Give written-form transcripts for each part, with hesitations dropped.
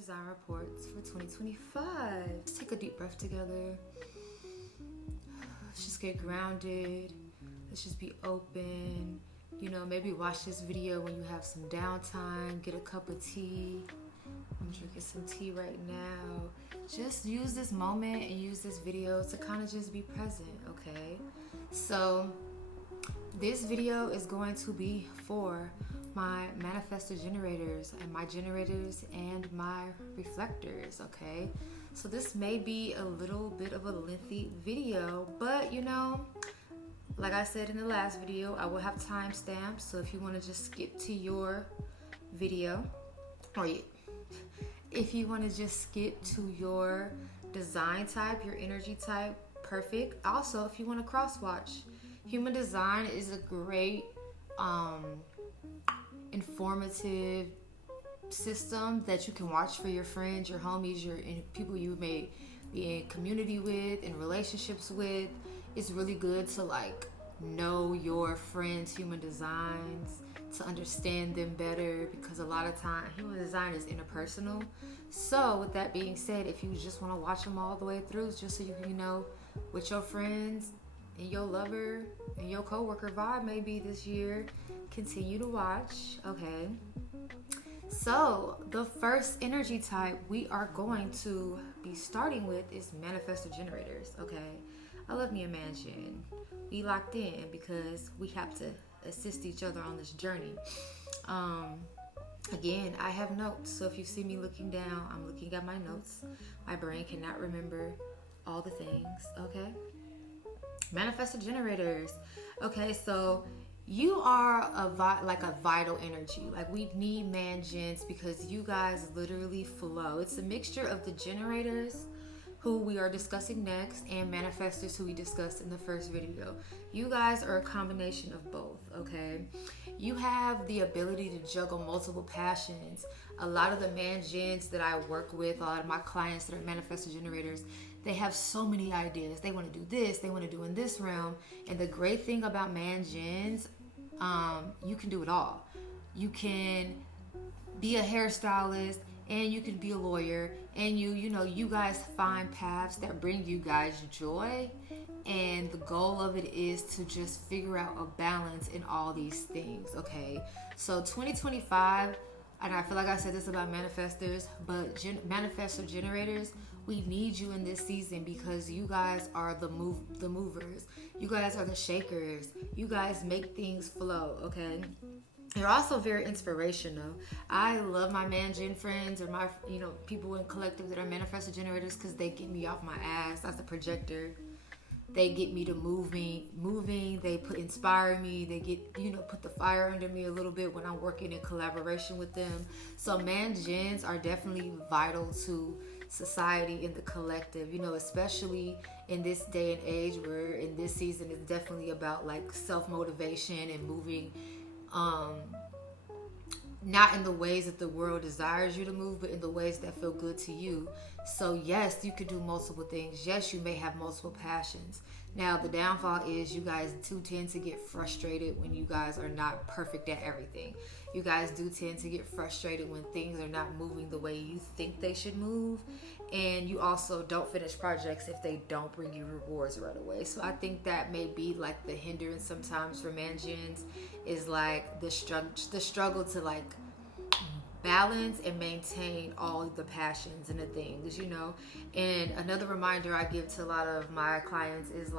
design reports for 2025. Let's take a deep breath together. Let's just get grounded. Let's just be open. Maybe watch this video when you have some downtime. Get a cup of tea. I'm drinking some tea right now. Just use this moment and use this video to kind of just be present, okay? So this video is going to be for my manifestor generators and my reflectors, okay? So this may be a little bit of a lengthy video, but like I said in the last video, I will have timestamps. So if you want to just skip to your video, or if you want to just skip to your design type, your energy type, perfect. Also, if you want to cross watch, human design is a great informative system that you can watch for your friends, your homies, your people you may be in community with, in relationships with. It's really good to know your friends' human designs, to understand them better, because a lot of time human design is interpersonal. So with that being said, if you just want to watch them all the way through, just so you can know what your friends and your lover and your coworker vibe may be this year, continue to watch, okay? So the first energy type we are going to be starting with is manifestor generators, okay? I love me a man-gen. We locked in because we have to assist each other on this journey. Again, I have notes, so if you see me looking down, I'm looking at my notes. My brain cannot remember all the things, okay? Manifestor generators. Okay, so you are a vital energy. We need man-gens because you guys literally flow. It's a mixture of the generators, who we are discussing next, and manifestors, who we discussed in the first video. You guys are a combination of both, okay? You have the ability to juggle multiple passions. A lot of the man-gens that I work with, a lot of my clients that are manifestor generators, they have so many ideas. They want to do this, they want to do in this realm. And the great thing about man-gens, you can do it all. You can be a hairstylist, and you can be a lawyer, and you guys find paths that bring you guys joy, and the goal of it is to just figure out a balance in all these things, okay? So 2025, and I feel like I said this about manifestors, but manifestor generators, we need you in this season because you guys are the movers. You guys are the shakers. You guys make things flow, okay? You're also very inspirational. I love my man-gen friends, or my people in collective that are manifestor generators, because they get me off my ass as a projector. They get me to moving. They inspire me. They get put the fire under me a little bit when I'm working in collaboration with them. So man-gens are definitely vital to society and the collective. Especially in this day and age, where in this season it's definitely about self-motivation and moving. Not in the ways that the world desires you to move, but in the ways that feel good to you. So yes, you could do multiple things. Yes, you may have multiple passions. Now the downfall is you guys do tend to get frustrated when you guys are not perfect at everything. You guys do tend to get frustrated when things are not moving the way you think they should move. And you also don't finish projects if they don't bring you rewards right away. So I think that may be the hindrance sometimes for man-gens, is the struggle to balance and maintain all the passions and the things, And another reminder I give to a lot of my clients is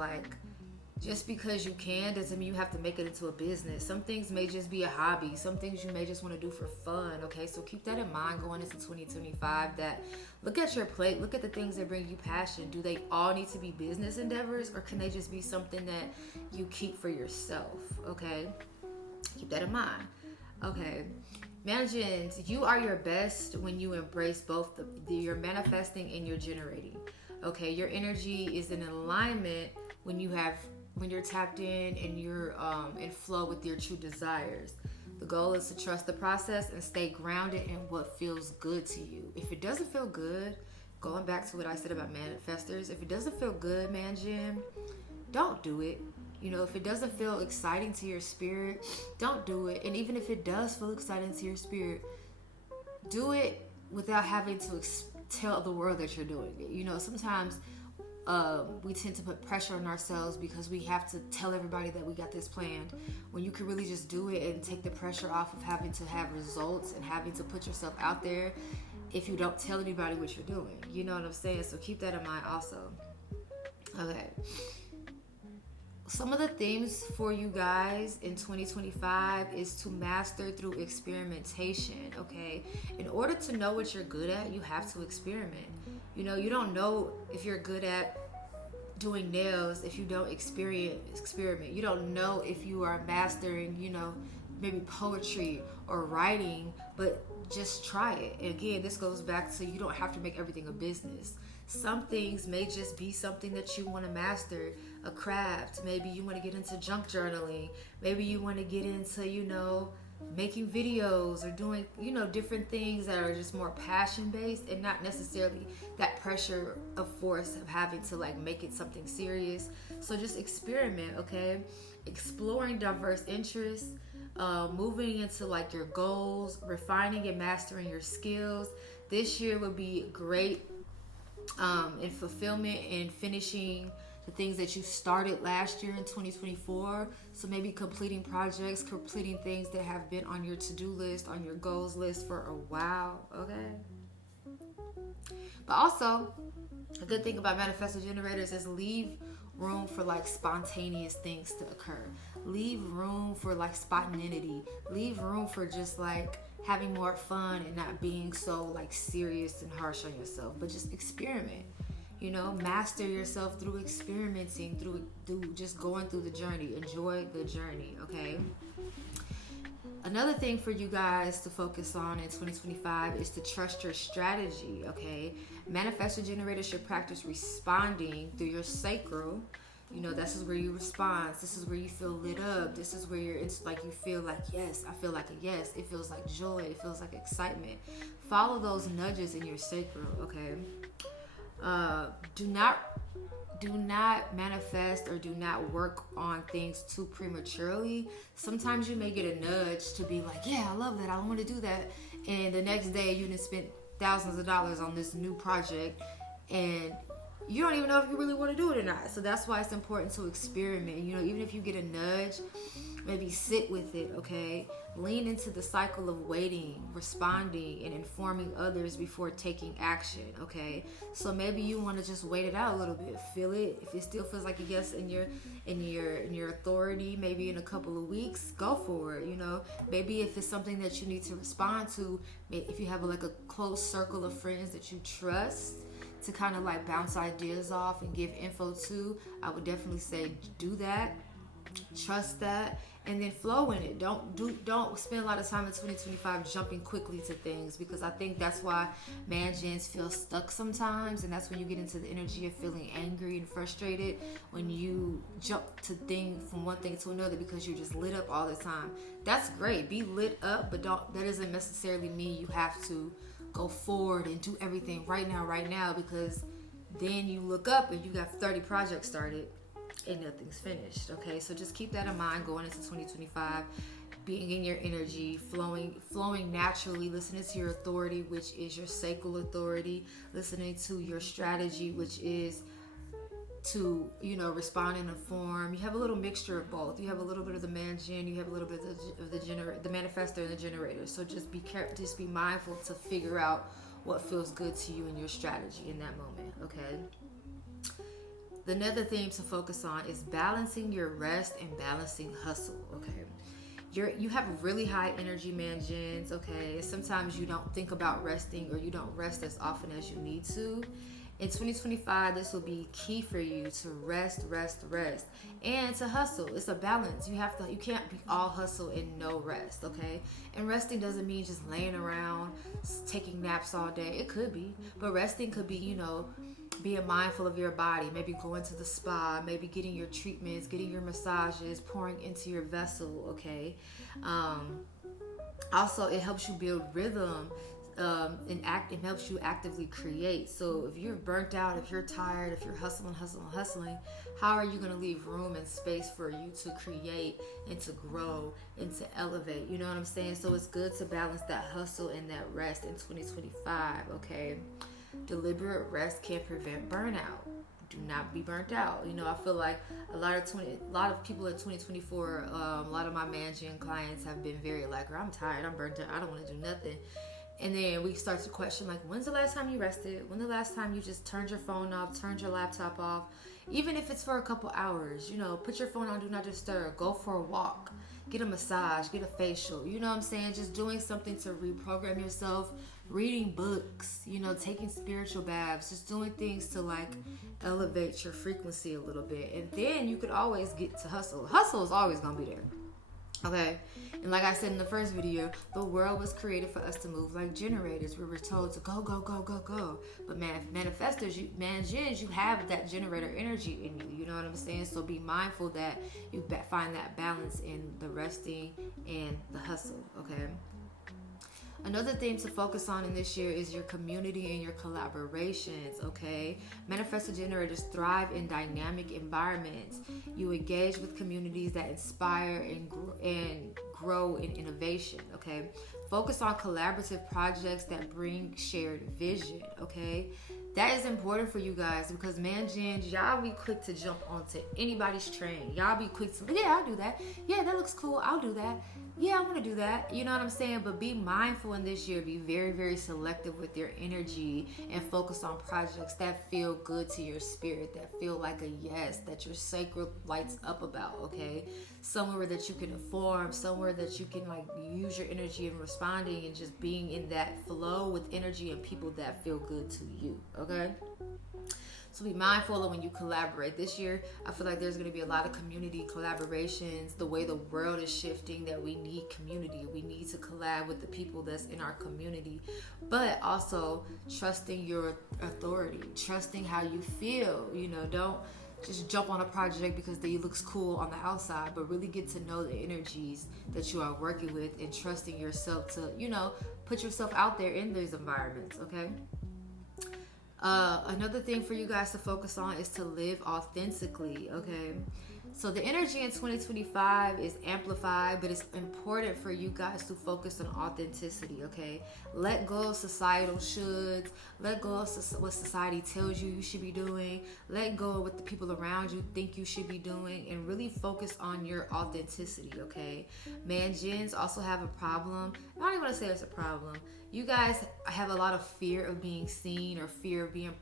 just because you can doesn't mean you have to make it into a business. Some things may just be a hobby. Some things you may just want to do for fun, okay? So keep that in mind going into 2025, that look at your plate, look at the things that bring you passion. Do they all need to be business endeavors, or can they just be something that you keep for yourself, okay? Keep that in mind, okay? Man-gens, you are your best when you embrace both your manifesting and your generating, okay? Your energy is in alignment when you're tapped in and you're in flow with your true desires. The goal is to trust the process and stay grounded in what feels good to you. If it doesn't feel good, going back to what I said about manifestors, if it doesn't feel good, man-gen, don't do it. If it doesn't feel exciting to your spirit, don't do it. And even if it does feel exciting to your spirit, do it without having to tell the world that you're doing it. You know, sometimes we tend to put pressure on ourselves because we have to tell everybody that we got this planned, when you can really just do it and take the pressure off of having to have results and having to put yourself out there if you don't tell anybody what you're doing. You know what I'm saying? So keep that in mind also. Okay. Some of the themes for you guys in 2025 is to master through experimentation, okay? In order to know what you're good at, you have to experiment. You know, you don't know if you're good at doing nails if you don't experiment. You don't know if you are mastering, you know, maybe poetry or writing, but just try it. And again, this goes back to, you don't have to make everything a business. Some things may just be something that you want to master, a craft. Maybe you want to get into junk journaling. Maybe you want to get into, you know, making videos or doing, you know, different things that are just more passion based and not necessarily that pressure of force of having to like make it something serious. So just experiment, okay? Exploring diverse interests, moving into like your goals, refining and mastering your skills. This year would be great in fulfillment and finishing the things that you started last year in 2024. So maybe completing projects, completing things that have been on your to-do list, on your goals list for a while, okay? But also, a good thing about manifesto generators is leave room for like spontaneous things to occur. Leave room for like spontaneity. Leave room for just like having more fun and not being so like serious and harsh on yourself, but just experiment. You know, master yourself through experimenting, through just going through the journey. Enjoy the journey, okay? Another thing for you guys to focus on in 2025 is to trust your strategy, okay? Manifesto generators should practice responding through your sacral. You know, this is where you respond. This is where you feel lit up. This is where it's like you feel like, yes, I feel like a yes. It feels like joy. It feels like excitement. Follow those nudges in your sacral, okay? Do not manifest or do not work on things too prematurely. Sometimes you may get a nudge to be like, yeah, I love that, I want to do that, and the next day you done spent thousands of dollars on this new project and you don't even know if you really want to do it or not. So that's why it's important to experiment. You know, even if you get a nudge, maybe sit with it, okay? Lean into the cycle of waiting, responding, and informing others before taking action, okay? So maybe you want to just wait it out a little bit, feel it. If it still feels like a yes in your authority, maybe in a couple of weeks, go for it, you know? Maybe if it's something that you need to respond to, if you have like a close circle of friends that you trust to kind of like bounce ideas off and give info to, I would definitely say do that. Trust that, and then flow in it. Don't spend a lot of time in 2025 jumping quickly to things, because I think that's why gens feel stuck sometimes, and that's when you get into the energy of feeling angry and frustrated when you jump to things from one thing to another because you're just lit up all the time. That's great, be lit up, but that doesn't necessarily mean you have to go forward and do everything right now, because then you look up and you got 30 projects started and nothing's finished, okay? So just keep that in mind going into 2025, being in your energy, flowing naturally, listening to your authority, which is your sacral authority, listening to your strategy, which is to, you know, respond and inform. You have a little mixture of both. You have a little bit of the gen, you have a little bit of the manifestor and the generator. So just be careful, just be mindful to figure out what feels good to you in your strategy in that moment, okay? Another theme to focus on is balancing your rest and balancing hustle, okay? You have really high energy gens, okay? Sometimes you don't think about resting, or you don't rest as often as you need to. In 2025, this will be key for you to rest, and to hustle. It's a balance. You can't be all hustle and no rest, okay? And resting doesn't mean just laying around, taking naps all day. It could be, but resting could be, you know, being mindful of your body, maybe going to the spa, maybe getting your treatments, getting your massages, pouring into your vessel, okay? Also, it helps you build rhythm. it helps you actively create. So if you're burnt out, if you're tired, if you're hustling, how are you going to leave room and space for you to create and to grow and to elevate? You know what I'm saying? So it's good to balance that hustle and that rest in 2025. Okay, deliberate rest can prevent burnout. Do not be burnt out. You know, I feel like a lot of people in 2024, a lot of my managing clients have been very like, I'm tired, I'm burnt out, I don't want to do nothing. And then we start to question, like, when's the last time you rested? When the last time you just turned your phone off, turned your laptop off? Even if it's for a couple hours, you know, put your phone on, do not disturb, go for a walk, get a massage, get a facial, you know what I'm saying? Just doing something to reprogram yourself, reading books, you know, taking spiritual baths, just doing things to like elevate your frequency a little bit. And then you could always get to hustle. Hustle is always going to be there. Okay, and like I said in the first video, the world was created for us to move like generators. We were told to go, go, go, go, go. But manifestors, you have that generator energy in you. You know what I'm saying? So be mindful that you find that balance in the resting and the hustle. Okay. Another thing to focus on in this year is your community and your collaborations, okay? Manifestor generators thrive in dynamic environments. You engage with communities that inspire and grow in innovation, okay? Focus on collaborative projects that bring shared vision, okay? That is important for you guys because gens, y'all be quick to jump onto anybody's train. Y'all be quick to, yeah, I'll do that. Yeah, that looks cool. I'll do that. Yeah, I want to do that. You know what I'm saying? But be mindful in this year. Be very, very selective with your energy and focus on projects that feel good to your spirit, that feel like a yes, that your sacred lights up about, okay? Somewhere that you can inform, somewhere that you can like use your energy in responding and just being in that flow with energy and people that feel good to you, okay? So be mindful of when you collaborate. This year, I feel like there's going to be a lot of community collaborations. The way the world is shifting, that we need community. We need to collab with the people that's in our community. But also trusting your authority, trusting how you feel. You know, don't just jump on a project because they looks cool on the outside, but really get to know the energies that you are working with and trusting yourself to, you know, put yourself out there in these environments, okay? Another thing for you guys to focus on is to live authentically, okay? So the energy in 2025 is amplified, but it's important for you guys to focus on authenticity, okay? Let go of societal shoulds. Let go of what society tells you should be doing. Let go of what the people around you think you should be doing and really focus on your authenticity, okay? Gens also have a problem. I don't even want to say it's a problem. You guys have a lot of fear of being seen or fear of being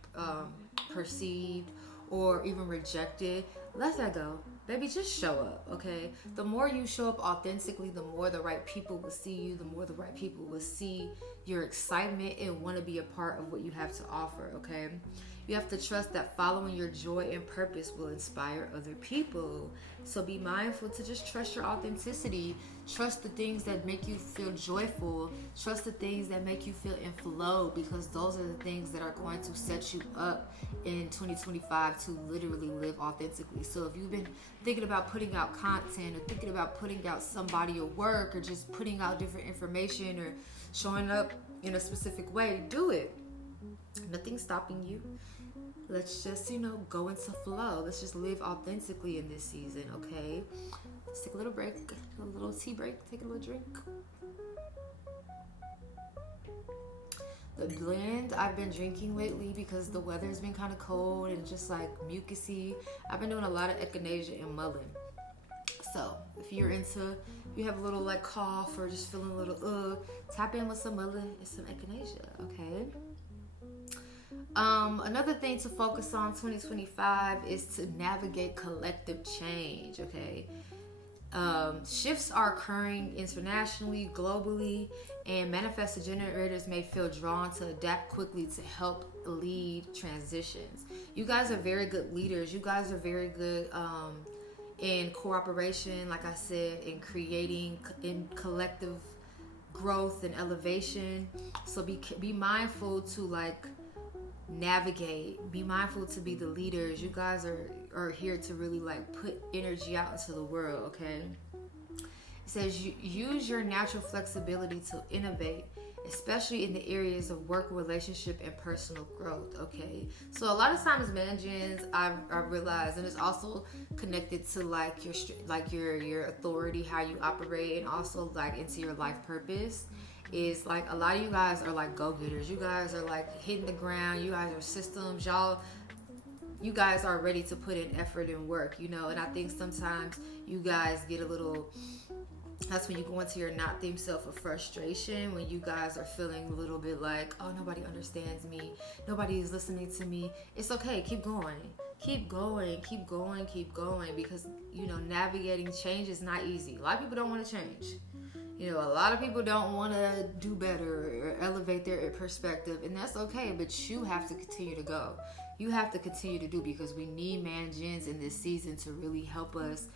perceived or even rejected. Let that go. Baby, just show up, okay? The more you show up authentically, the more the right people will see you, the more the right people will see your excitement and want to be a part of what you have to offer, okay? You have to trust that following your joy and purpose will inspire other people. So be mindful to just trust your authenticity. Trust the things that make you feel joyful. Trust the things that make you feel in flow, because those are the things that are going to set you up in 2025 to literally live authentically. So if you've been thinking about putting out content or thinking about putting out some body of work or just putting out different information or showing up in a specific way, do it. Nothing's stopping you. Let's just, go into flow. Let's just live authentically in this season, okay? Let's take a little break, a little tea break, take a little drink. The blend I've been drinking lately, because the weather's been kind of cold and just like mucusy, I've been doing a lot of echinacea and mullein. So if you have a little like cough or just feeling a little tap in with some mullein and some echinacea, okay? Another thing to focus on 2025 is to navigate collective change, okay? Shifts are occurring internationally, globally, and manifestor generators may feel drawn to adapt quickly to help lead transitions. You guys are very good leaders. You guys are very good in cooperation, like I said, in creating in collective growth and elevation. So be mindful to navigate. Be mindful to be the leaders. You guys are here to really put energy out into the world, okay? It says use your natural flexibility to innovate especially in the areas of work, relationship, and personal growth. Okay, so a lot of times, man, gens, I realize, and it's also connected to like your authority, how you operate, and also like into your life purpose. Is like a lot of you guys are like go-getters. You guys are like hitting the ground. You guys are systems. You guys are ready to put in effort and work, you know. And I think sometimes you guys get a little, that's when you go into your not theme self of frustration, when you guys are feeling a little bit like, oh, nobody understands me, nobody is listening to me. It's okay, keep going, because, you know, navigating change is not easy. A lot of people don't want to change. You know, a lot of people don't want to do better or elevate their perspective, and that's okay, but you have to continue to go. You have to continue to do, because we need man gens in this season to really help us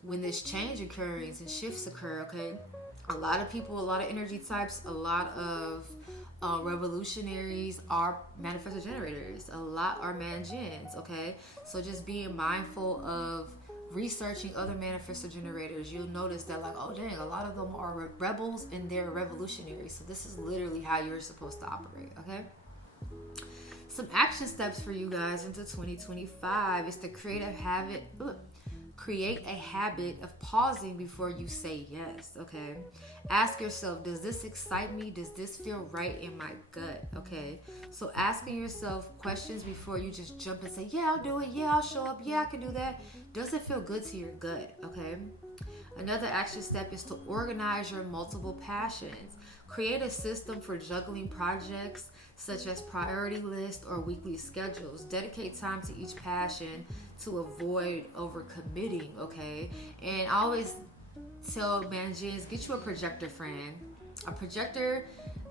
when this change occurs and shifts occur, okay? A lot of people, a lot of energy types, a lot of revolutionaries are manifestor generators. A lot are man gens, okay? So just being mindful of researching other manifestor generators, you'll notice that like, oh dang, a lot of them are rebels and they're revolutionaries. So this is literally how you're supposed to operate, okay? Some action steps for you guys into 2025 is to create a habit of pausing before you say yes, okay? Ask yourself, does this excite me? Does this feel right in my gut, okay? So asking yourself questions before you just jump and say, yeah, I'll do it. Yeah, I'll show up. Yeah, I can do that. Does it feel good to your gut, okay? Another action step is to organize your multiple passions. Create a system for juggling projects such as priority list or weekly schedules. Dedicate time to each passion to avoid overcommitting, okay? And I always tell managers, get you a projector friend. A projector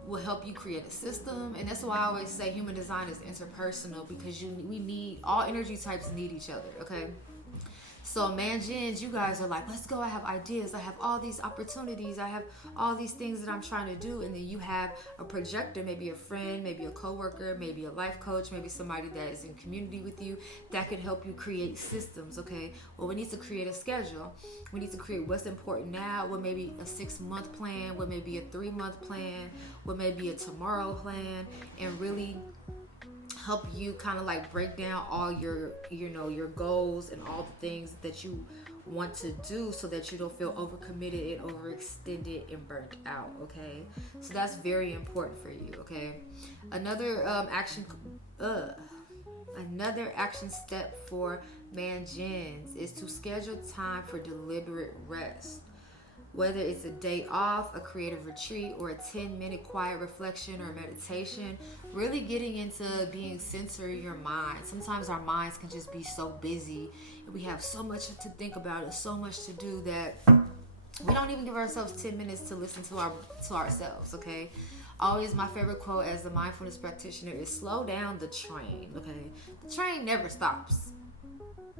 will help you create a system, and that's why I always say human design is interpersonal, because we need, all energy types need each other, okay? So man-gens, you guys are like, let's go, I have ideas, I have all these opportunities, I have all these things that I'm trying to do. And then you have a projector, maybe a friend, maybe a coworker, maybe a life coach, maybe somebody that is in community with you that can help you create systems, okay? Well, we need to create a schedule. We need to create what's important now, what may be a 6-month plan, what may be a 3-month plan, what may be a tomorrow plan, and really help you kind of like break down all your, you know, your goals and all the things that you want to do, so that you don't feel overcommitted and overextended and burnt out, okay? So that's very important for you, okay? Another action step for man-gens is to schedule time for deliberate rest. Whether it's a day off, a creative retreat, or a 10-minute quiet reflection or meditation, really getting into being centered in your mind. Sometimes our minds can just be so busy, and we have so much to think about and so much to do that we don't even give ourselves 10 minutes to listen to ourselves, okay? Always my favorite quote as a mindfulness practitioner is slow down the train, okay? The train never stops.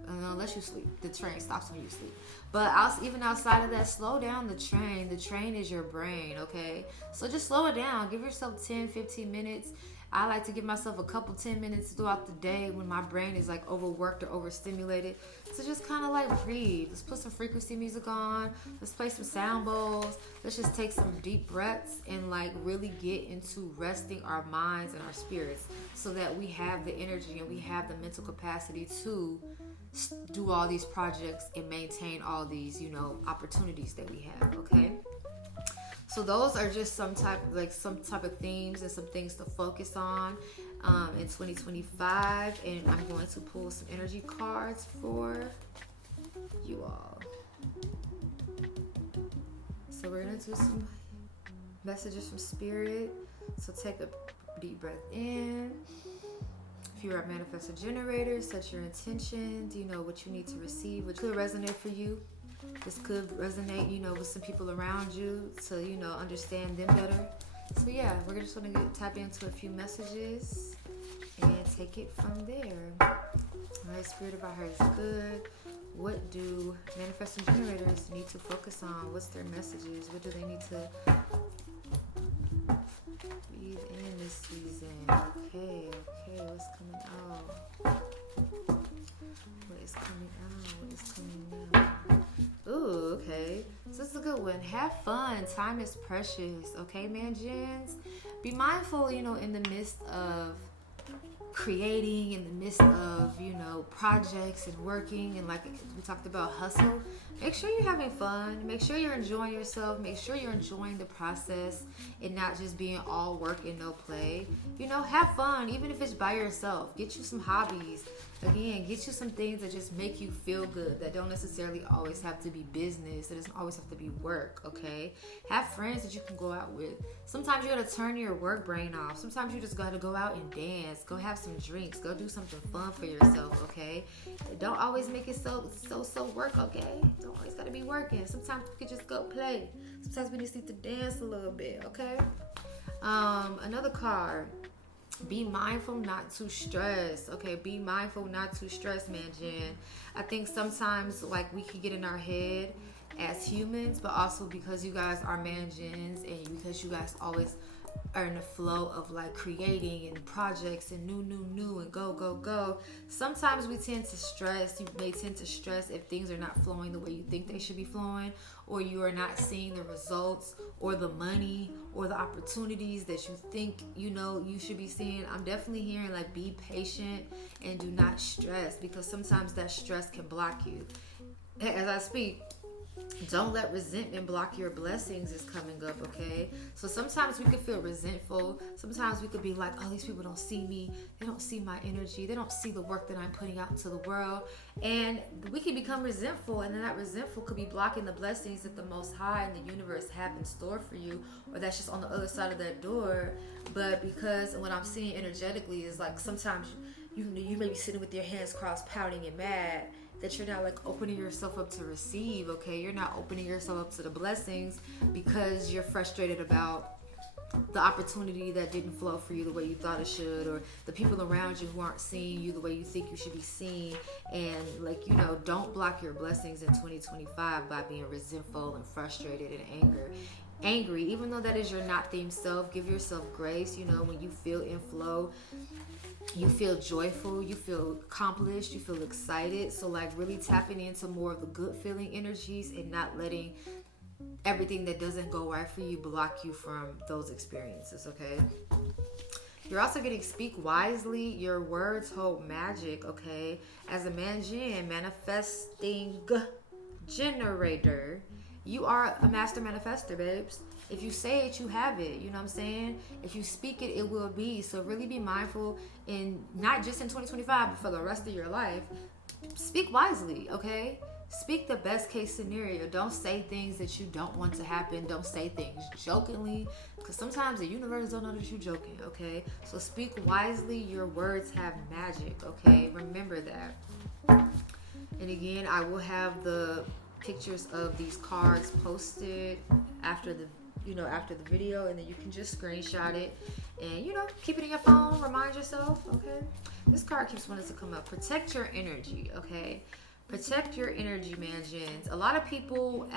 Unless you sleep. The train stops when you sleep. But even outside of that, slow down the train. The train is your brain, okay? So just slow it down. Give yourself 10, 15 minutes. I like to give myself a couple 10 minutes throughout the day when my brain is like overworked or overstimulated, to just kind of like breathe. Let's put some frequency music on. Let's play some sound bowls. Let's just take some deep breaths and like really get into resting our minds and our spirits, so that we have the energy and we have the mental capacity to do all these projects and maintain all these, you know, opportunities that we have, okay? So those are just some type of themes and some things to focus on in 2025. And I'm going to pull some energy cards for you all. So we're going to do some messages from Spirit. So take a deep breath in. If you're a manifestor generator, set your intentions, you know, what you need to receive, which could resonate for you. This could resonate, you know, with some people around you to, you know, understand them better. So yeah, we're just going to tap into a few messages and take it from there. All right, Spirit of our heart is good. What do manifesting generators need to focus on? What's their messages? What do they need to breathe in this season? Okay, what's coming out? What is coming out? Ooh, okay. So is a good one. Have fun. Time is precious. Okay, man, gens. Be mindful, in the midst of creating, in the midst of projects and working, and like we talked about, hustle. Make sure you're having fun. Make sure you're enjoying yourself. Make sure you're enjoying the process and not just being all work and no play. Have fun, even if it's by yourself. Get you some hobbies. Again, get you some things that just make you feel good, that don't necessarily always have to be business. It doesn't always have to be work, okay? Have friends that you can go out with. Sometimes you gotta turn your work brain off. Sometimes you just gotta go out and dance. Go have some drinks. Go do something fun for yourself, okay? Don't always make it so work, okay? Don't always gotta be working. Sometimes you can just go play. Sometimes we just need to dance a little bit, okay? Another card. Be mindful not to stress. Okay, be mindful not to stress, man, Jen. I think sometimes like we can get in our head as humans, but also because you guys are man gens and because you guys always are in the flow of like creating and projects and new and go. Sometimes we tend to stress. You may tend to stress if things are not flowing the way you think they should be flowing, or you are not seeing the results or the money or the opportunities that you think you should be seeing. I'm definitely hearing like be patient and do not stress, because sometimes that stress can block you. As I speak, don't let resentment block your blessings is coming up, okay? So sometimes we could feel resentful. Sometimes we could be like, oh, these people don't see me. They don't see my energy. They don't see the work that I'm putting out into the world. And we can become resentful, and then that resentful could be blocking the blessings that the Most High and the universe have in store for you, or that's just on the other side of that door. But because what I'm seeing energetically is like sometimes you may be sitting with your hands crossed, pouting and mad, that you're not like opening yourself up to receive, okay? You're not opening yourself up to the blessings because you're frustrated about the opportunity that didn't flow for you the way you thought it should, or the people around you who aren't seeing you the way you think you should be seen. And like, don't block your blessings in 2025 by being resentful and frustrated and angry. Even though that is your not themed self, give yourself grace. When you feel in flow, you feel joyful, you feel accomplished, you feel excited. So like really tapping into more of the good feeling energies and not letting everything that doesn't go right for you block you from those experiences, okay? You're also getting speak wisely. Your words hold magic, okay? As a manifesting generator, you are a master manifester, babes. If you say it, you have it. You know what I'm saying? If you speak it, it will be. So really be mindful, in not just in 2025, but for the rest of your life. Speak wisely, okay? Speak the best case scenario. Don't say things that you don't want to happen. Don't say things jokingly, because sometimes the universe don't know that you're joking, okay? So speak wisely. Your words have magic, okay? Remember that. And again, I will have the pictures of these cards posted after the video, and then you can just screenshot it and keep it in your phone. Remind yourself, okay? This card keeps wanting to come up. Protect your energy, okay? Protect your energy, man, gens. A lot of people,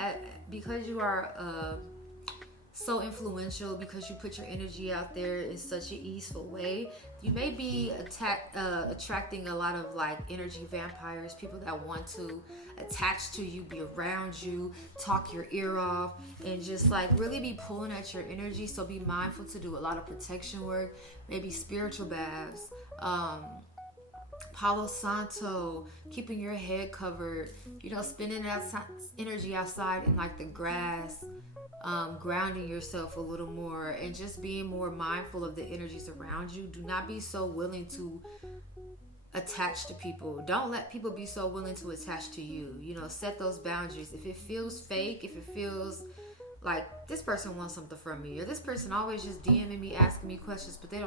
because you are so influential, because you put your energy out there in such an easeful way, you may be attracting a lot of like energy vampires, people that want to attach to you, be around you, talk your ear off, and just like really be pulling at your energy. So be mindful to do a lot of protection work, maybe spiritual baths, Palo Santo, keeping your head covered, spending that energy outside in like the grass, grounding yourself a little more, and just being more mindful of the energies around you. Do not be so willing to attach to people. Don't let people be so willing to attach to you. Set those boundaries. If it feels fake, if it feels like this person wants something from me, or this person always just DMing me, asking me questions, but they're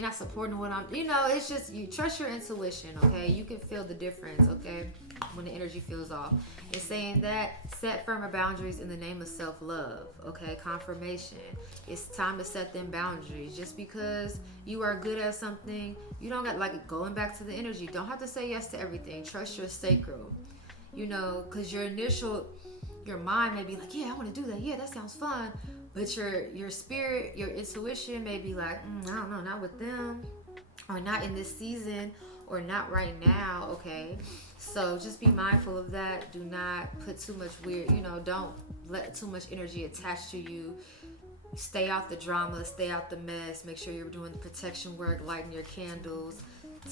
not supporting what I'm, it's just, you trust your intuition, okay? You can feel the difference, okay? When the energy feels off. And saying that, set firmer boundaries in the name of self-love, okay? Confirmation. It's time to set them boundaries. Just because you are good at something, you don't got, like, going back to the energy, don't have to say yes to everything. Trust your sacral, because your mind may be like, yeah, I want to do that. Yeah, that sounds fun. But your spirit, your intuition may be like, I don't know, not with them, or not in this season, or not right now, okay? So just be mindful of that. Do not put too much weird, don't let too much energy attach to you. Stay out the drama, stay out the mess. Make sure you're doing the protection work, lighting your candles,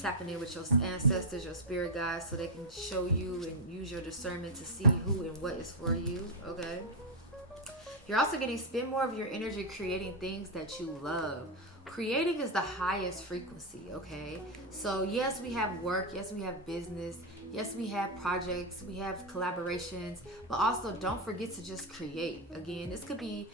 tapping in with your ancestors, your spirit guides, so they can show you and use your discernment to see who and what is for you, okay? You're also getting spend more of your energy creating things that you love. Creating is the highest frequency, okay? So yes, we have work, yes, we have business, yes, we have projects, we have collaborations, but also don't forget to just create. Again, this could be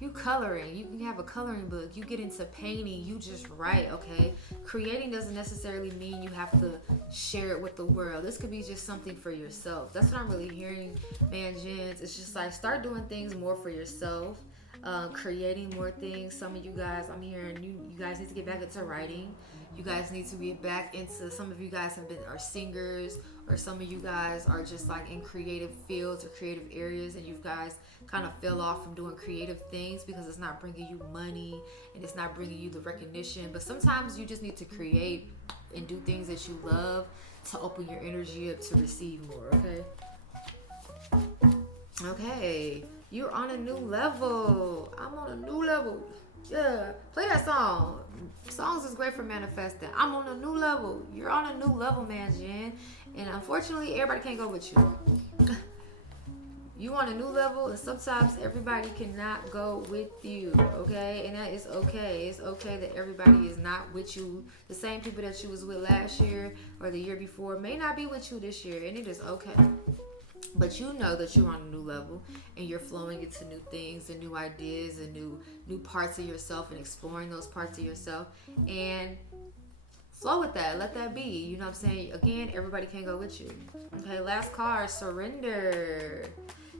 you coloring. You can have a coloring book. You get into painting, you just write, okay? Creating doesn't necessarily mean you have to share it with the world. This could be just something for yourself. That's what I'm really hearing, man, Jens. It's just like start doing things more for yourself. Creating more things. Some of you guys, I'm hearing you guys need to get back into writing. You guys need to get back into, some of you guys are singers, or some of you guys are just like in creative fields or creative areas, and you guys kind of fell off from doing creative things because it's not bringing you money and it's not bringing you the recognition. But sometimes you just need to create and do things that you love to open your energy up to receive more, okay? Okay. You're on a new level. I'm on a new level. Yeah. Play that song. Songs is great for manifesting. I'm on a new level. You're on a new level, man, Jen. And unfortunately, everybody can't go with you. You on a new level, and sometimes everybody cannot go with you, okay? And that is okay. It's okay that everybody is not with you. The same people that you was with last year or the year before may not be with you this year, and it is okay. But you know that you're on a new level and you're flowing into new things and new ideas and new parts of yourself and exploring those parts of yourself, and flow with that. Let that be. You know what I'm saying? Again, everybody can't go with you. Okay, last card, surrender.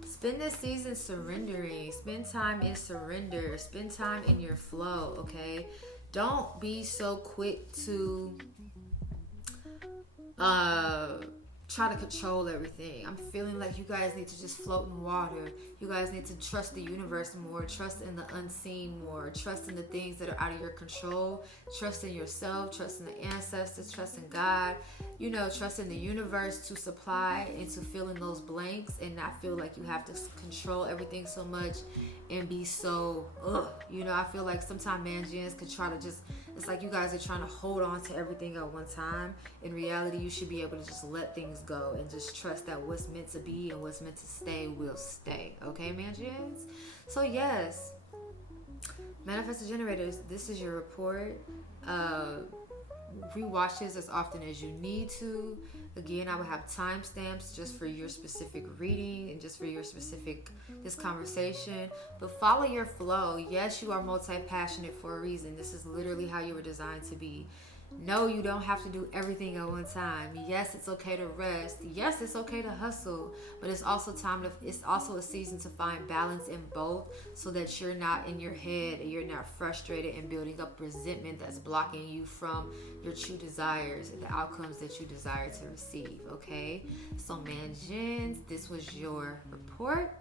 Spend this season surrendering. Spend time in surrender. Spend time in your flow, okay? Don't be so quick to try to control everything. I'm feeling like you guys need to just float in water. You guys need to trust the universe more, trust in the unseen more, trust in the things that are out of your control, trust in yourself, trust in the ancestors, trust in God, trust in the universe to supply and to fill in those blanks, and not feel like you have to control everything so much and be so, I feel like sometimes man-gens could try to just, it's like you guys are trying to hold on to everything at one time. In reality, you should be able to just let things go and just trust that what's meant to be and what's meant to stay will stay. Okay, man-gens? So yes, manifested generators, this is your report. Rewatch this as often as you need to. Again, I will have timestamps just for your specific reading and just for your specific this conversation. But follow your flow. Yes, you are multi-passionate for a reason. This is literally how you were designed to be. No, you don't have to do everything at one time. Yes, it's okay to rest. Yes, it's okay to hustle, but it's also it's also a season to find balance in both, so that you're not in your head and you're not frustrated and building up resentment that's blocking you from your true desires and the outcomes that you desire to receive, okay? So, man-gens, this was your report.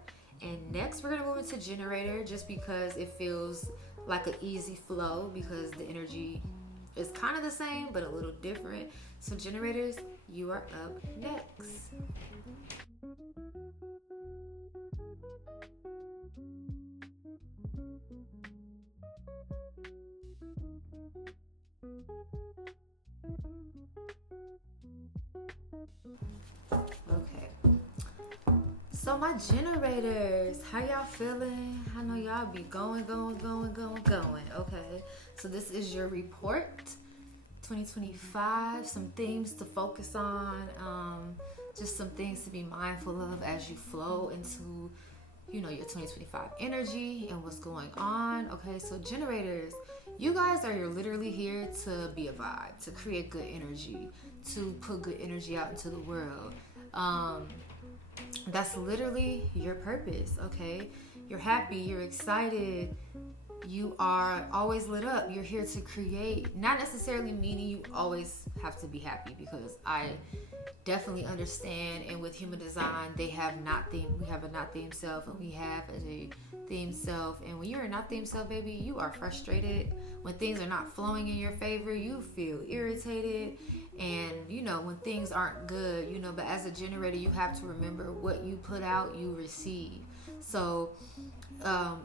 And next, we're going to move into generator, just because it feels like an easy flow, because the energy is kind of the same, but a little different. So generators, you are up next. Okay. So my generators, how y'all feeling? I know y'all be going. Okay. So this is your report, 2025. Some themes to focus on. Just some things to be mindful of as you flow into, your 2025 energy and what's going on. Okay. So generators, you guys you're literally here to be a vibe, to create good energy, to put good energy out into the world. That's literally your purpose, okay? You're happy, you're excited, You are always lit up. You're here to create, not necessarily meaning you always have to be happy, because I definitely understand. And with human design, they have not theme. We have a not theme self, and we have a theme self. And when you're a not theme self, baby, you are frustrated. When things are not flowing in your favor, you feel irritated. And when things aren't good, but as a generator, you have to remember what you put out, you receive. So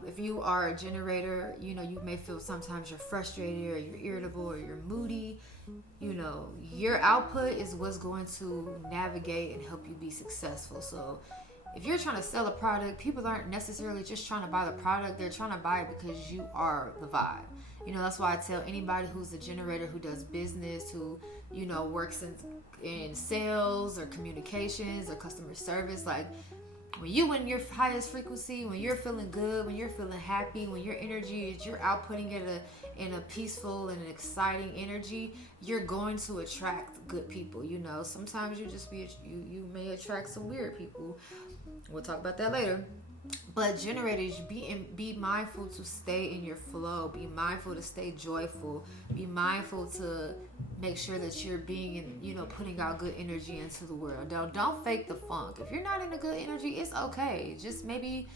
if you are a generator, you may feel sometimes you're frustrated, or you're irritable, or you're moody. Your output is what's going to navigate and help you be successful. So if you're trying to sell a product, people aren't necessarily just trying to buy the product. They're trying to buy it because you are the vibe. That's why I tell anybody who's a generator, who does business, who, works in sales or communications or customer service, like, when you in your highest frequency, when you're feeling good, when you're feeling happy, when your energy is, you're outputting it in a peaceful and an exciting energy, you're going to attract good people. Sometimes you may attract some weird people. We'll talk about that later. But generators, be mindful to stay in your flow. Be mindful to stay joyful. Be mindful to make sure that you're being, putting out good energy into the world. Don't fake the funk. If you're not in a good energy, it's okay. Just maybe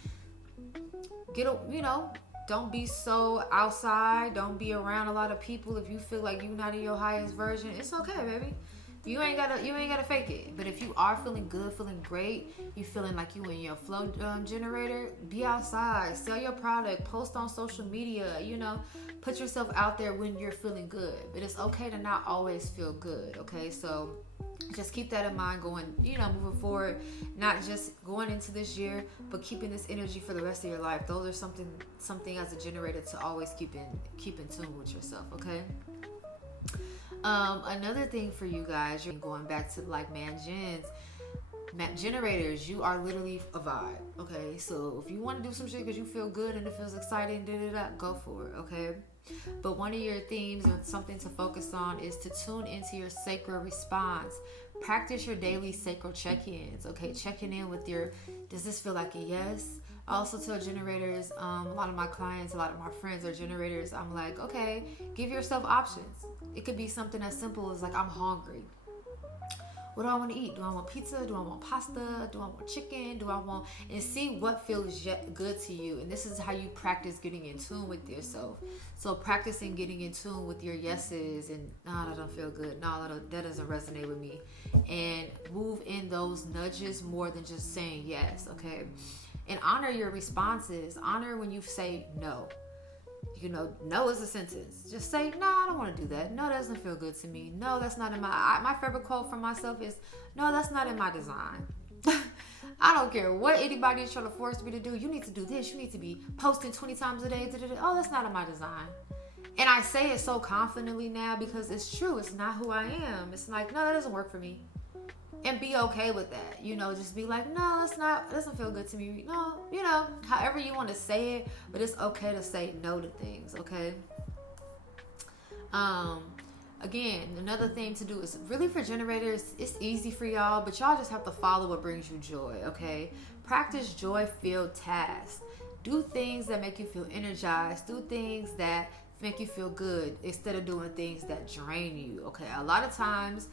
don't be so outside. Don't be around a lot of people. If you feel like you're not in your highest version, it's okay, baby. You ain't gotta fake it. But if you are feeling good, feeling great, you feeling like you in your flow generator, be outside, sell your product, post on social media, put yourself out there when you're feeling good. But it's okay to not always feel good, okay? So just keep that in mind going, moving forward, not just going into this year, but keeping this energy for the rest of your life. Those are something as a generator to always keep in tune with yourself, okay? Another thing for you guys, you're going back to like generators, you are literally a vibe, okay? So if you want to do some shit because you feel good and it feels exciting, go for it, okay? But one of your themes or something to focus on is to tune into your sacral response. Practice your daily sacral check-ins, okay? Checking in with does this feel like a yes? I also tell generators, a lot of my clients, a lot of my friends are generators. I'm like, okay, give yourself options. It could be something as simple as like, I'm hungry. What do I want to eat? Do I want pizza? Do I want pasta? Do I want chicken? And see what feels good to you. And this is how you practice getting in tune with yourself. So practicing getting in tune with your yeses and, no, that don't feel good. No, that doesn't resonate with me. And move in those nudges more than just saying yes, okay? And honor your responses. Honor when you say no. No is a sentence. Just say, no, I don't want to do that. No, that doesn't feel good to me. No, that's not in my favorite quote from myself is, no, that's not in my design. I don't care what anybody is trying to force me to do. You need to do this. You need to be posting 20 times a day. Oh, that's not in my design. And I say it so confidently now because it's true. It's not who I am. It's like, no, that doesn't work for me. And be okay with that, just be like, no, it doesn't feel good to me. No, however you want to say it, but it's okay to say no to things, okay? Again, another thing to do is really for generators, it's easy for y'all, but y'all just have to follow what brings you joy, okay? Practice joy-filled tasks. Do things that make you feel energized. Do things that make you feel good instead of doing things that drain you, okay? A lot of times,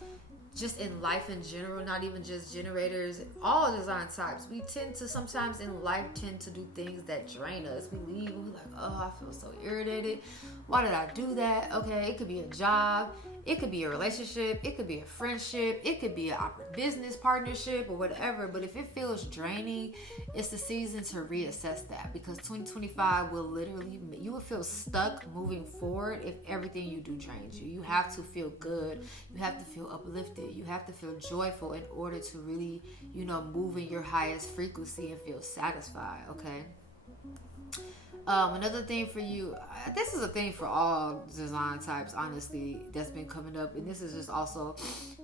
just in life in general, not even just generators, all design types, we tend to sometimes in life tend to do things that drain us. We leave and we're like, oh, I feel so irritated. Why did I do that? Okay, it could be a job. It could be a relationship. It could be a friendship. It could be a business partnership or whatever. But if it feels draining, it's the season to reassess that, because 2025 will literally, you will feel stuck moving forward if everything you do drains you. You have to feel good. You have to feel uplifted. You have to feel joyful in order to really, move in your highest frequency and feel satisfied, okay? Another thing for you, this is a thing for all design types, honestly, that's been coming up, and this is just also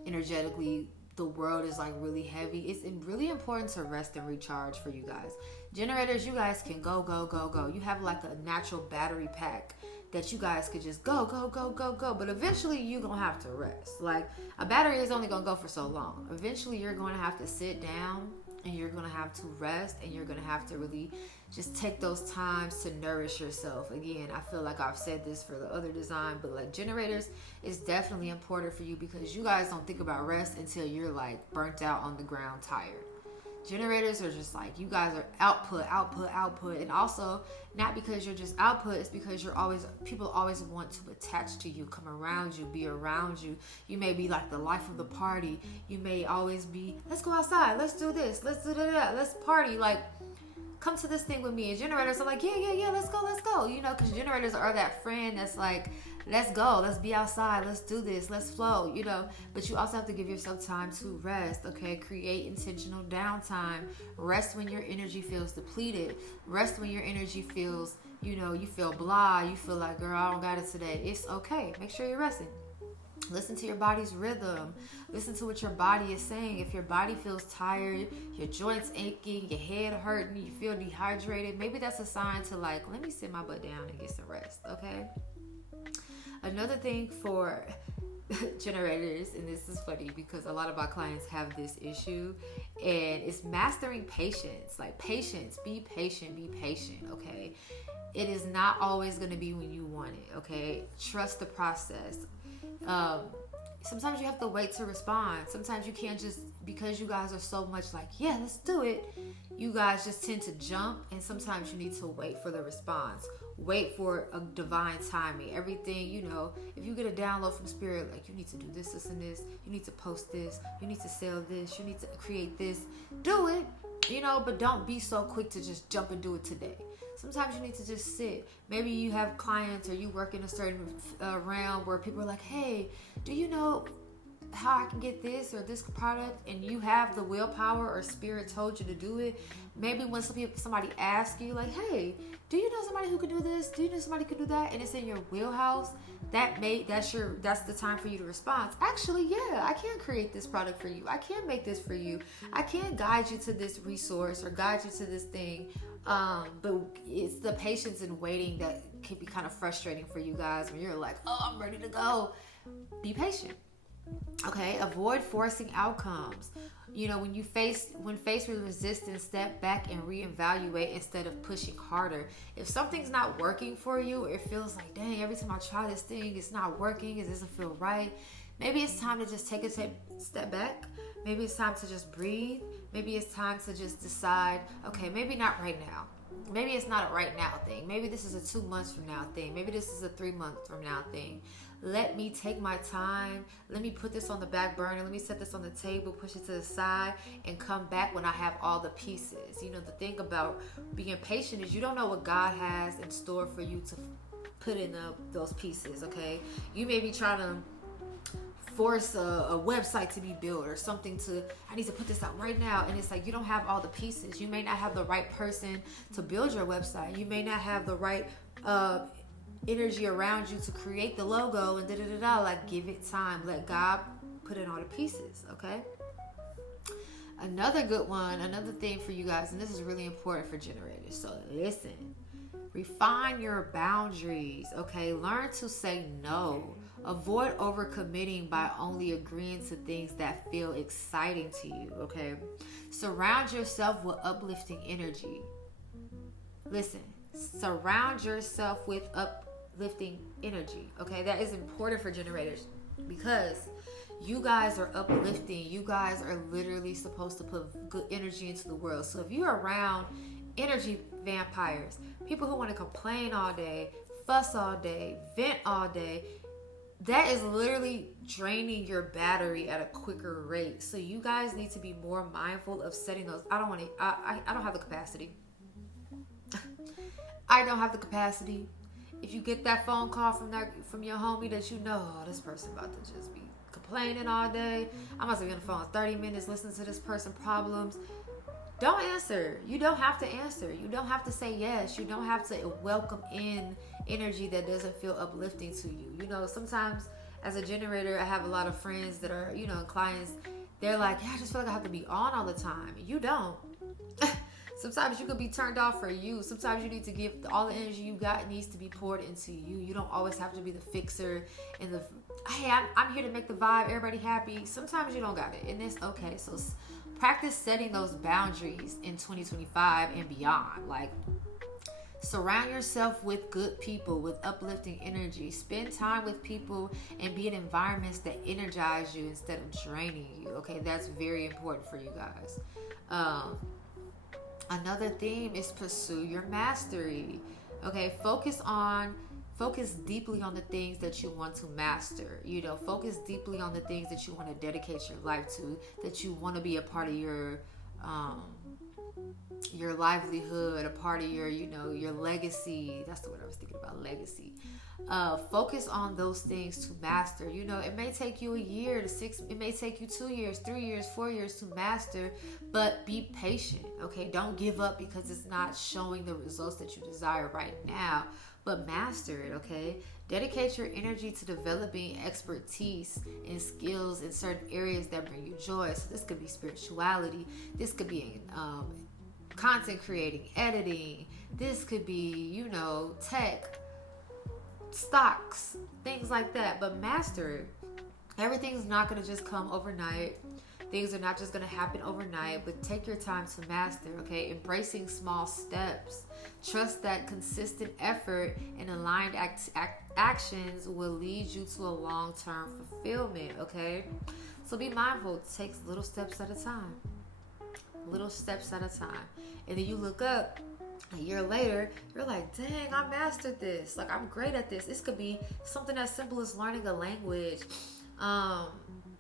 energetically, the world is like really heavy. It's really important to rest and recharge for you guys. Generators, you guys can go. You have like a natural battery pack that you guys could just go. But eventually you're going to have to rest. Like a battery is only going to go for so long. Eventually you're going to have to sit down and you're going to have to rest, and you're going to have to really just take those times to nourish yourself. Again, I feel like I've said this for the other design, but like generators is definitely important for you because you guys don't think about rest until you're like burnt out on the ground, tired. Generators are just like, you guys are output, and also not because you're just output, it's because people always want to attach to you, come around you, be around you. You may be like the life of the party. You may always be, let's go outside, let's do this, let's do that, let's party, like come to this thing with me. And generators are like, yeah, let's go, you know, because generators are that friend that's like, let's go, let's be outside, let's do this, let's flow, you know. But you also have to give yourself time to rest, okay? Create intentional downtime. Rest when your energy feels depleted. Rest when your energy feels, you know, you feel blah, you feel like, girl, I don't got it today. It's okay. Make sure you're resting. Listen to your body's rhythm. Listen to what your body is saying. If your body feels tired, your joints aching, your head hurting, you feel dehydrated, maybe that's a sign to like, let me sit my butt down and get some rest, okay? Another thing for generators, and this is funny because a lot of my clients have this issue, and it's mastering patience. Like patience, be patient, okay? It is not always going to be when you want it, okay? Trust the process. Sometimes you have to wait to respond. Sometimes you can't just, because you guys are so much like, yeah, let's do it. You guys just tend to jump, and sometimes you need to wait for the response. Wait for a divine timing. Everything, you know, if you get a download from spirit, like you need to do this, and this, you need to post this, you need to sell this, you need to create this, do it, you know, but don't be so quick to just jump and do it today. Sometimes you need to just sit. Maybe you have clients or you work in a certain realm where people are like, hey, do you know how I can get this or this product? And you have the willpower or spirit told you to do it. Maybe when somebody asks you like, hey, do you know somebody who can do this? Do you know somebody who can do that? And it's in your wheelhouse. That's the time for you to respond. Actually, yeah, I can create this product for you. I can make this for you. I can guide you to this resource or guide you to this thing. But it's the patience and waiting that can be kind of frustrating for you guys when you're like, oh, I'm ready to go. Be patient. Okay, avoid forcing outcomes. You know, when faced with resistance, step back and reevaluate instead of pushing harder. If something's not working for you, it feels like, dang, every time I try this thing, it's not working, it doesn't feel right. Maybe it's time to just take a step back. Maybe it's time to just breathe. Maybe it's time to just decide, okay, maybe not right now. Maybe it's not a right now thing. Maybe this is a 2 months from now thing. Maybe this is a 3 months from now thing. Let me take my time. Let me put this on the back burner. Let me set this on the table, push it to the side, and come back when I have all the pieces. You know, the thing about being patient is you don't know what God has in store for you to put in those pieces, okay? You may be trying to force a website to be built or something I need to put this out right now, and it's like you don't have all the pieces. You may not have the right person to build your website. You may not have the right energy around you to create the logo and like give it time. Let God put in all the pieces, okay? Another good one, another thing for you guys, and this is really important for generators, so listen. Refine your boundaries, okay? Learn to say no. Avoid overcommitting by only agreeing to things that feel exciting to you, okay? Surround yourself with uplifting energy. Listen, surround yourself with uplifting energy, okay? That is important for generators because you guys are uplifting. You guys are literally supposed to put good energy into the world. So if you're around energy vampires, people who want to complain all day, fuss all day, vent all day, that is literally draining your battery at a quicker rate. So you guys need to be more mindful of setting those. I don't have the capacity. I don't have the capacity. If you get that phone call from your homie that you know, oh, this person about to just be complaining all day. I must have been on the phone 30 minutes listening to this person problems. Don't answer. You don't have to answer. You don't have to say yes. You don't have to welcome in energy that doesn't feel uplifting to you. You know, sometimes as a generator, I have a lot of friends that are, you know, clients, they're like, yeah, I just feel like I have to be on all the time. You don't. Sometimes you could be turned off for you. Sometimes you need to give all the energy you got needs to be poured into you. You don't always have to be the fixer and hey, I'm here to make the vibe, everybody happy. Sometimes you don't got it, and it's okay. So practice setting those boundaries in 2025 and beyond. Like, surround yourself with good people, with uplifting energy. Spend time with people and be in environments that energize you instead of draining you. Okay, that's very important for you guys. Another theme is pursue your mastery. Okay, focus deeply on the things that you want to master. You know, focus deeply on the things that you want to dedicate your life to, that you want to be a part of your livelihood, a part of your, you know, your legacy. That's the word I was thinking about, legacy. Focus on those things to master. You know, it may take you a year to 6, it may take you 2 years, 3 years, 4 years to master, but be patient. Okay, don't give up because it's not showing the results that you desire right now, but master it. Okay, dedicate your energy to developing expertise and skills in certain areas that bring you joy. So this could be spirituality, this could be content creating, editing, this could be, you know, tech, stocks, things like that. But master it. Everything's not going to just come overnight. Things are not just going to happen overnight, but take your time to master. Okay, embracing small steps. Trust that consistent effort and aligned actions will lead you to a long-term fulfillment. Okay, so be mindful. It takes little steps at a time. Little steps at a time. And then you look up a year later, you're like, dang, I mastered this. Like, I'm great at this. This could be something as simple as learning a language,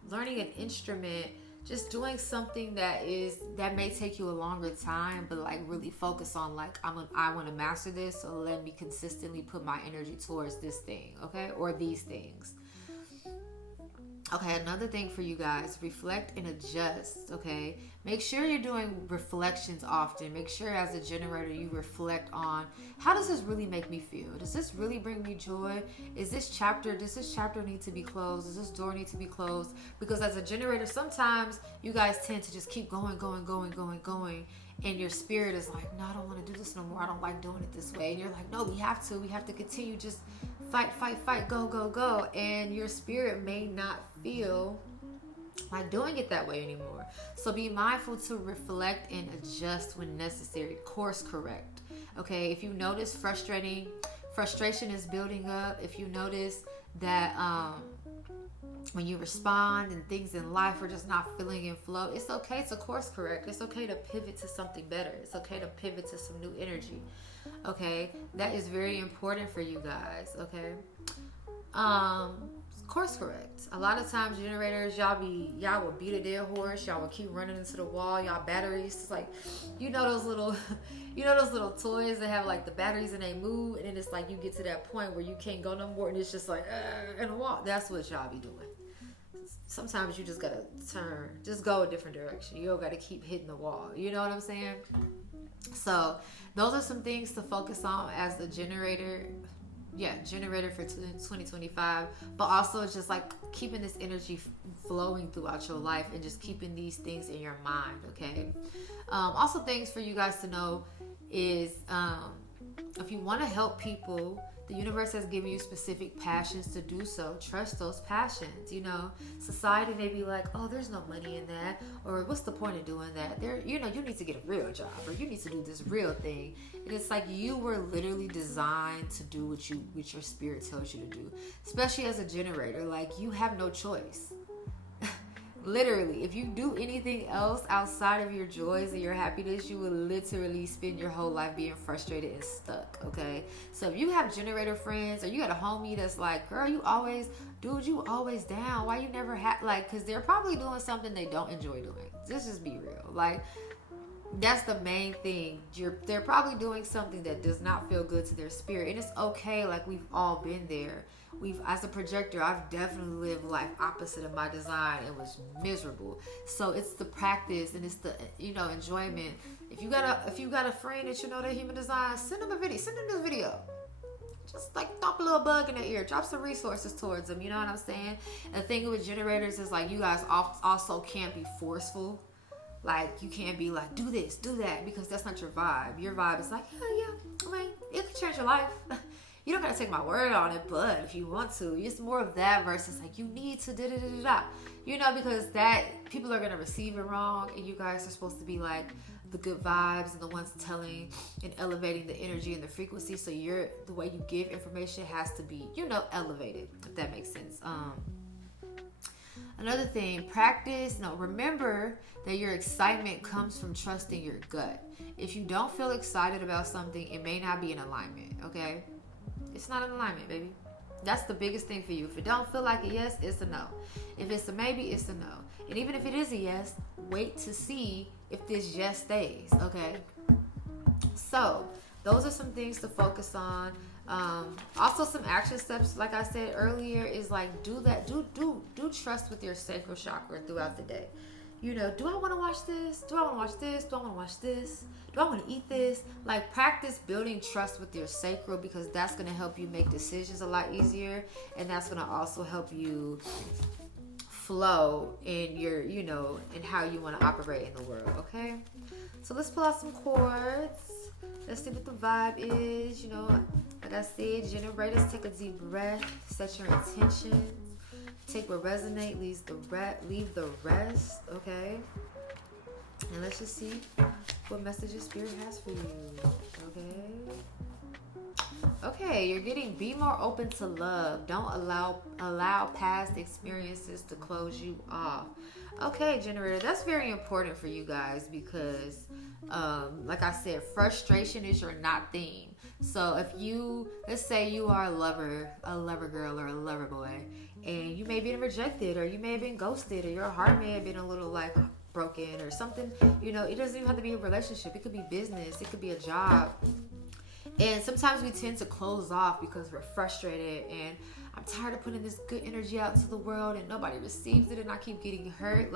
learning an instrument, just doing something that may take you a longer time, but like really focus on like, I want to master this, so let me consistently put my energy towards this thing, okay? Or these things. Okay, another thing for you guys, reflect and adjust, okay? Make sure you're doing reflections often. Make sure as a generator you reflect on, how does this really make me feel? Does this really bring me joy? Does this chapter need to be closed? Does this door need to be closed? Because as a generator, sometimes you guys tend to just keep going. And your spirit is like, no, I don't want to do this no more. I don't like doing it this way. And you're like, no, we have to continue. Just fight, go. And your spirit may not feel like doing it that way anymore. So be mindful to reflect and adjust when necessary. Course correct. Okay, if you notice frustration is building up, if you notice that when you respond and things in life are just not feeling in flow, it's okay to course correct. It's okay to pivot to something better. It's okay to pivot to some new energy. Okay, that is very important for you guys. Okay, course correct. A lot of times generators, y'all will beat a dead horse. Y'all will keep running into the wall. Y'all batteries, it's like, you know those little toys that have like the batteries and they move, and then it's like you get to that point where you can't go no more, and it's just like in a wall. That's what y'all be doing. Sometimes you just gotta turn, just go a different direction. You don't gotta keep hitting the wall. You know what I'm saying? So those are some things to focus on as a generator. Generator for 2025, but also just like keeping this energy flowing throughout your life and just keeping these things in your mind. Okay. Also, things for you guys to know is if you want to help people, the universe has given you specific passions to do so. Trust those passions. You know, society may be like, oh, there's no money in that, or what's the point of doing that? You need to get a real job, or you need to do this real thing. And it's like you were literally designed to do what your spirit tells you to do. Especially as a generator, like you have no choice. Literally, if you do anything else outside of your joys and your happiness, you will literally spend your whole life being frustrated and stuck, okay? So if you have generator friends, or you got a homie that's like, girl, you always down. Why you never because they're probably doing something they don't enjoy doing. Let's just be real. Like, that's the main thing. They're probably doing something that does not feel good to their spirit. And it's okay, like we've all been there. As a projector, I've definitely lived life opposite of my design. It was miserable. So it's the practice and it's the enjoyment. If you got a friend that that human design, send them this video. Just like thump a little bug in their ear, drop some resources towards them. You know what I'm saying? And the thing with generators is like you guys also can't be forceful. Like you can't be like, do this, do that, because that's not your vibe. Your vibe is like, yeah, I mean, it can change your life. You don't gotta take my word on it, but if you want to, it's more of that versus like you need to da da da da. You know, because that people are gonna receive it wrong, and you guys are supposed to be like the good vibes and the ones telling and elevating the energy and the frequency. So the way you give information has to be, you know, elevated, if that makes sense. Another thing, remember that your excitement comes from trusting your gut. If you don't feel excited about something, it may not be in alignment, okay? It's not in alignment, baby. That's the biggest thing for you. If it don't feel like a yes, it's a no. If it's a maybe, it's a no. And even if it is a yes, wait to see if this yes stays, okay? So those are some things to focus on. Also some action steps, like I said earlier, is like do trust with your sacral chakra throughout the day. You know, do I want to watch this? Do I want to watch this? Do I want to watch this? Do I want to eat this? Like, practice building trust with your sacral, because that's going to help you make decisions a lot easier, and that's going to also help you flow in your, you know, in how you want to operate in the world, okay? So let's pull out some chords. Let's see what the vibe is. You know, like I said, generators, take a deep breath, set your intentions, take what resonates, leave the rest, okay? And let's just see what messages Spirit has for you, okay? Okay, be more open to love. Don't allow past experiences to close you off. Okay, generator, that's very important for you guys because, like I said, frustration is your not theme. So if let's say you are a lover girl or a lover boy, and you may have been rejected, or you may have been ghosted, or your heart may have been a little like broken or something, you know, it doesn't even have to be a relationship. It could be business. It could be a job. And sometimes we tend to close off because we're frustrated and I'm tired of putting this good energy out into the world and nobody receives it and I keep getting hurt.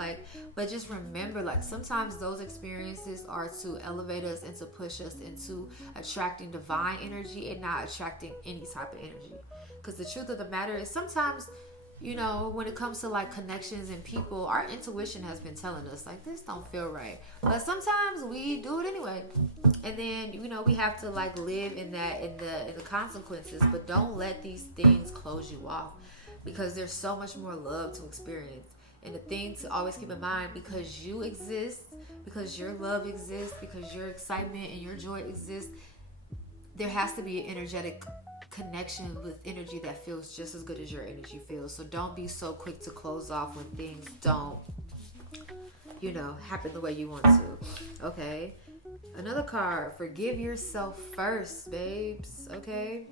But just remember, sometimes those experiences are to elevate us and to push us into attracting divine energy and not attracting any type of energy. Because the truth of the matter is sometimes, you know, when it comes to connections and people, our intuition has been telling us this don't feel right. But sometimes we do it anyway. And then, you know, we have to live in the consequences. But don't let these things close you off, because there's so much more love to experience. And the thing to always keep in mind, because you exist, because your love exists, because your excitement and your joy exists, there has to be an energetic connection with energy that feels just as good as your energy feels. So don't be so quick to close off when things don't, you know, happen the way you want to. Okay. Another card, forgive yourself first, babes. Okay.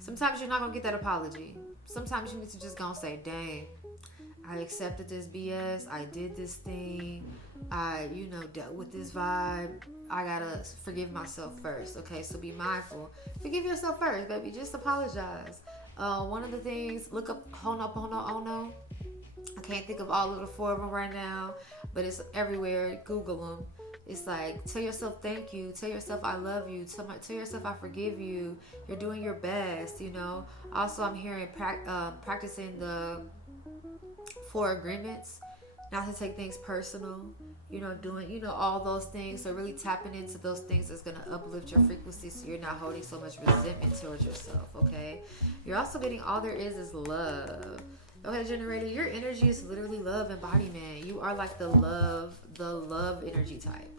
Sometimes you're not going to get that apology. Sometimes you need to just go and say, dang, I accepted this BS. I did this thing. I, you know, dealt with this vibe. I gotta forgive myself first. Okay, so be mindful. Forgive yourself first, baby. Just apologize. One of the things, look up Ho'oponopono. I can't think of all of the 4 of them right now, but it's everywhere. Google them. It's tell yourself thank you. Tell yourself I love you. Tell yourself I forgive you. You're doing your best, you know. Also, I'm hearing practicing the 4 agreements. Not to take things personal, you know, doing, you know, all those things. So really tapping into those things is going to uplift your frequency so you're not holding so much resentment towards yourself, okay? You're also getting all there is love. Okay, generator, your energy is literally love embodiment. You are the love energy type.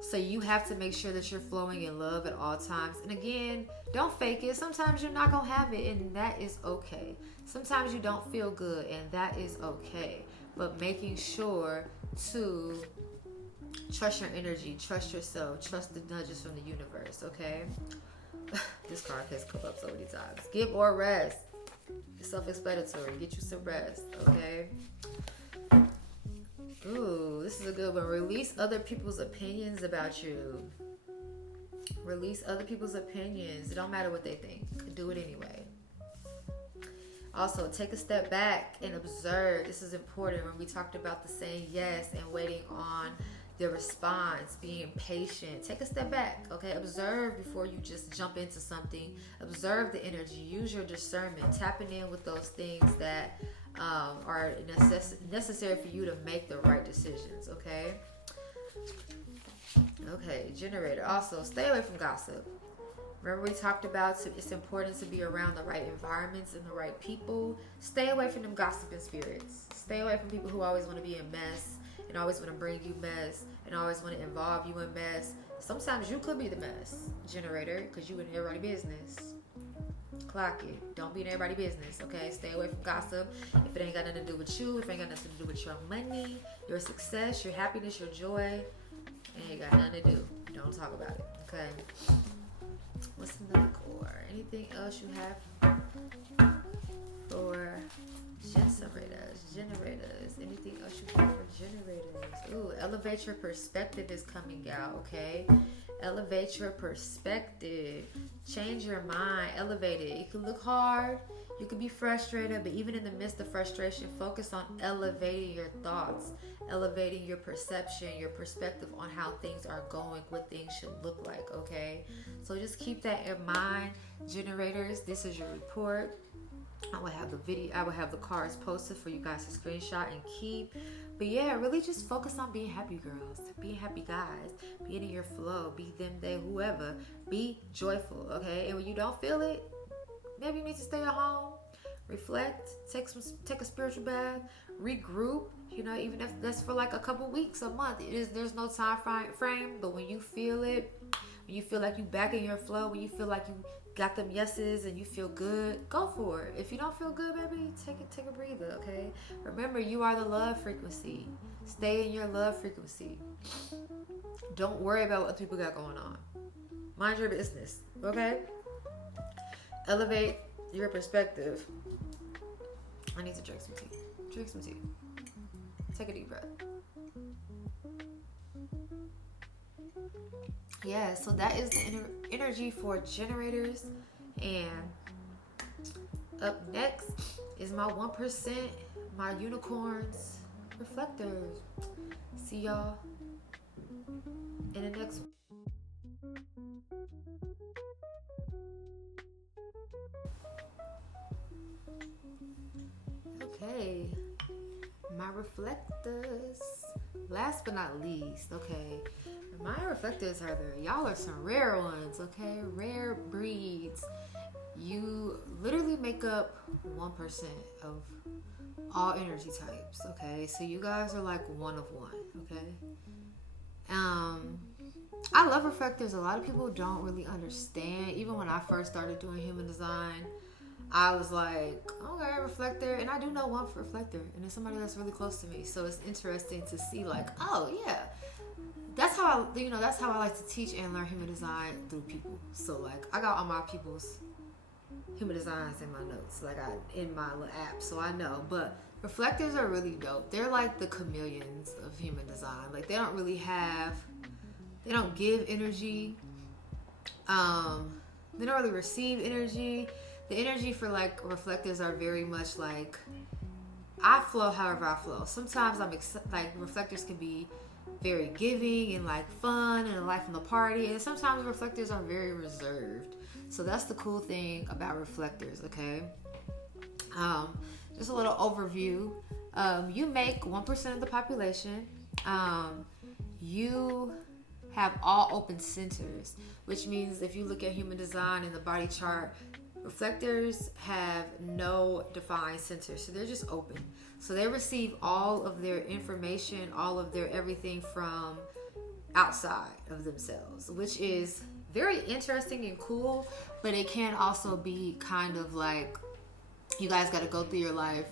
So you have to make sure that you're flowing in love at all times. And again, don't fake it. Sometimes you're not going to have it, and that is okay. Sometimes you don't feel good, and that is okay. But making sure to trust your energy, trust yourself, trust the nudges from the universe, okay? This card has come up so many times. Give or rest. It's self-explanatory. Get you some rest, okay? Ooh, this is a good one. Release other people's opinions about you. Release other people's opinions. It don't matter what they think. Do it anyway. Also, take a step back and observe. This is important when we talked about the saying yes and waiting on the response, being patient. Take a step back, okay? Observe before you just jump into something. Observe the energy. Use your discernment. Tapping in with those things that are necessary for you to make the right decisions, okay? Okay, generator. Also, stay away from gossip. Remember we talked about it's important to be around the right environments and the right people. Stay away from them gossiping spirits. Stay away from people who always want to be in mess and always want to bring you mess and always want to involve you in mess. Sometimes you could be the mess generator because you in everybody's business. Clock it. Don't be in everybody's business, okay? Stay away from gossip. If it ain't got nothing to do with you, if it ain't got nothing to do with your money, your success, your happiness, your joy, it ain't got nothing to do. Don't talk about it, okay? What's in the core? Anything else you have for generators? Anything else you have for generators? Ooh, elevate your perspective is coming out, okay? Elevate your perspective. Change your mind. Elevate it. It can look hard. You can be frustrated, but even in the midst of frustration, focus on elevating your thoughts, elevating your perception, your perspective on how things are going, what things should look like, okay? So just keep that in mind, generators. This is your report. I will have the video, I will have the cards posted for you guys to screenshot and keep. But yeah, really just focus on being happy, girls, being happy guys, being in your flow, be them, they, whoever. Be joyful, okay? And when you don't feel it, maybe you need to stay at home, reflect, take a spiritual bath, regroup. You know, even if that's for like a couple weeks, a month, there's no time frame. But when you feel it, when you feel like you back in your flow, when you feel like you got them yeses and you feel good, go for it. If you don't feel good, baby, take a breather, okay? Remember, you are the love frequency. Stay in your love frequency. Don't worry about what other people got going on. Mind your business, okay? Elevate your perspective. I need to drink some tea. Drink some tea. Take a deep breath. Yeah, so that is the energy for generators. And up next is my 1%, my unicorns, reflectors. See y'all in the next one. Okay, my reflectors. Last but not least, okay. My reflectors y'all are some rare ones, okay? Rare breeds. You literally make up 1% of all energy types, okay? So you guys are like one of one, okay? I love reflectors. A lot of people don't really understand. Even when I first started doing human design, I was like, okay, reflector. And I do know one reflector, and it's somebody that's really close to me. So it's interesting to see like, oh yeah. That's how I like to teach and learn human design through people. So like I got all my people's human designs in my notes, like in my little app, so I know. But reflectors are really dope. They're like the chameleons of human design. Like they don't give energy. They don't really receive energy. The energy for like reflectors are very much like I flow however I flow. Sometimes like reflectors can be very giving and like fun and life in the party, and sometimes reflectors are very reserved. So that's the cool thing about reflectors, okay? Just a little overview. You make 1% of the population. You have all open centers, which means if you look at human design in the body chart, reflectors have no defined center, so they're just open. So they receive all of their information, all of their everything from outside of themselves, which is very interesting and cool, but it can also be kind of like you guys got to go through your life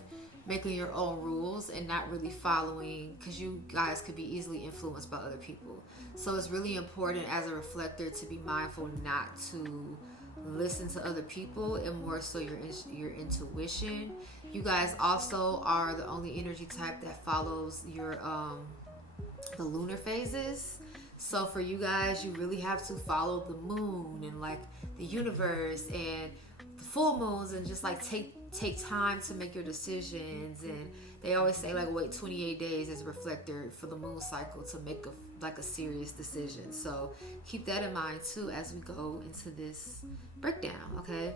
making your own rules and not really following, because you guys could be easily influenced by other people. So it's really important as a reflector to be mindful not to listen to other people and more so your intuition. You guys also are the only energy type that follows your the lunar phases. So for you guys, you really have to follow the moon and like the universe and the full moons, and just like take time to make your decisions. And they always say like wait 28 days as a reflector for the moon cycle to make a serious decision. So keep that in mind too as we go into this breakdown, okay?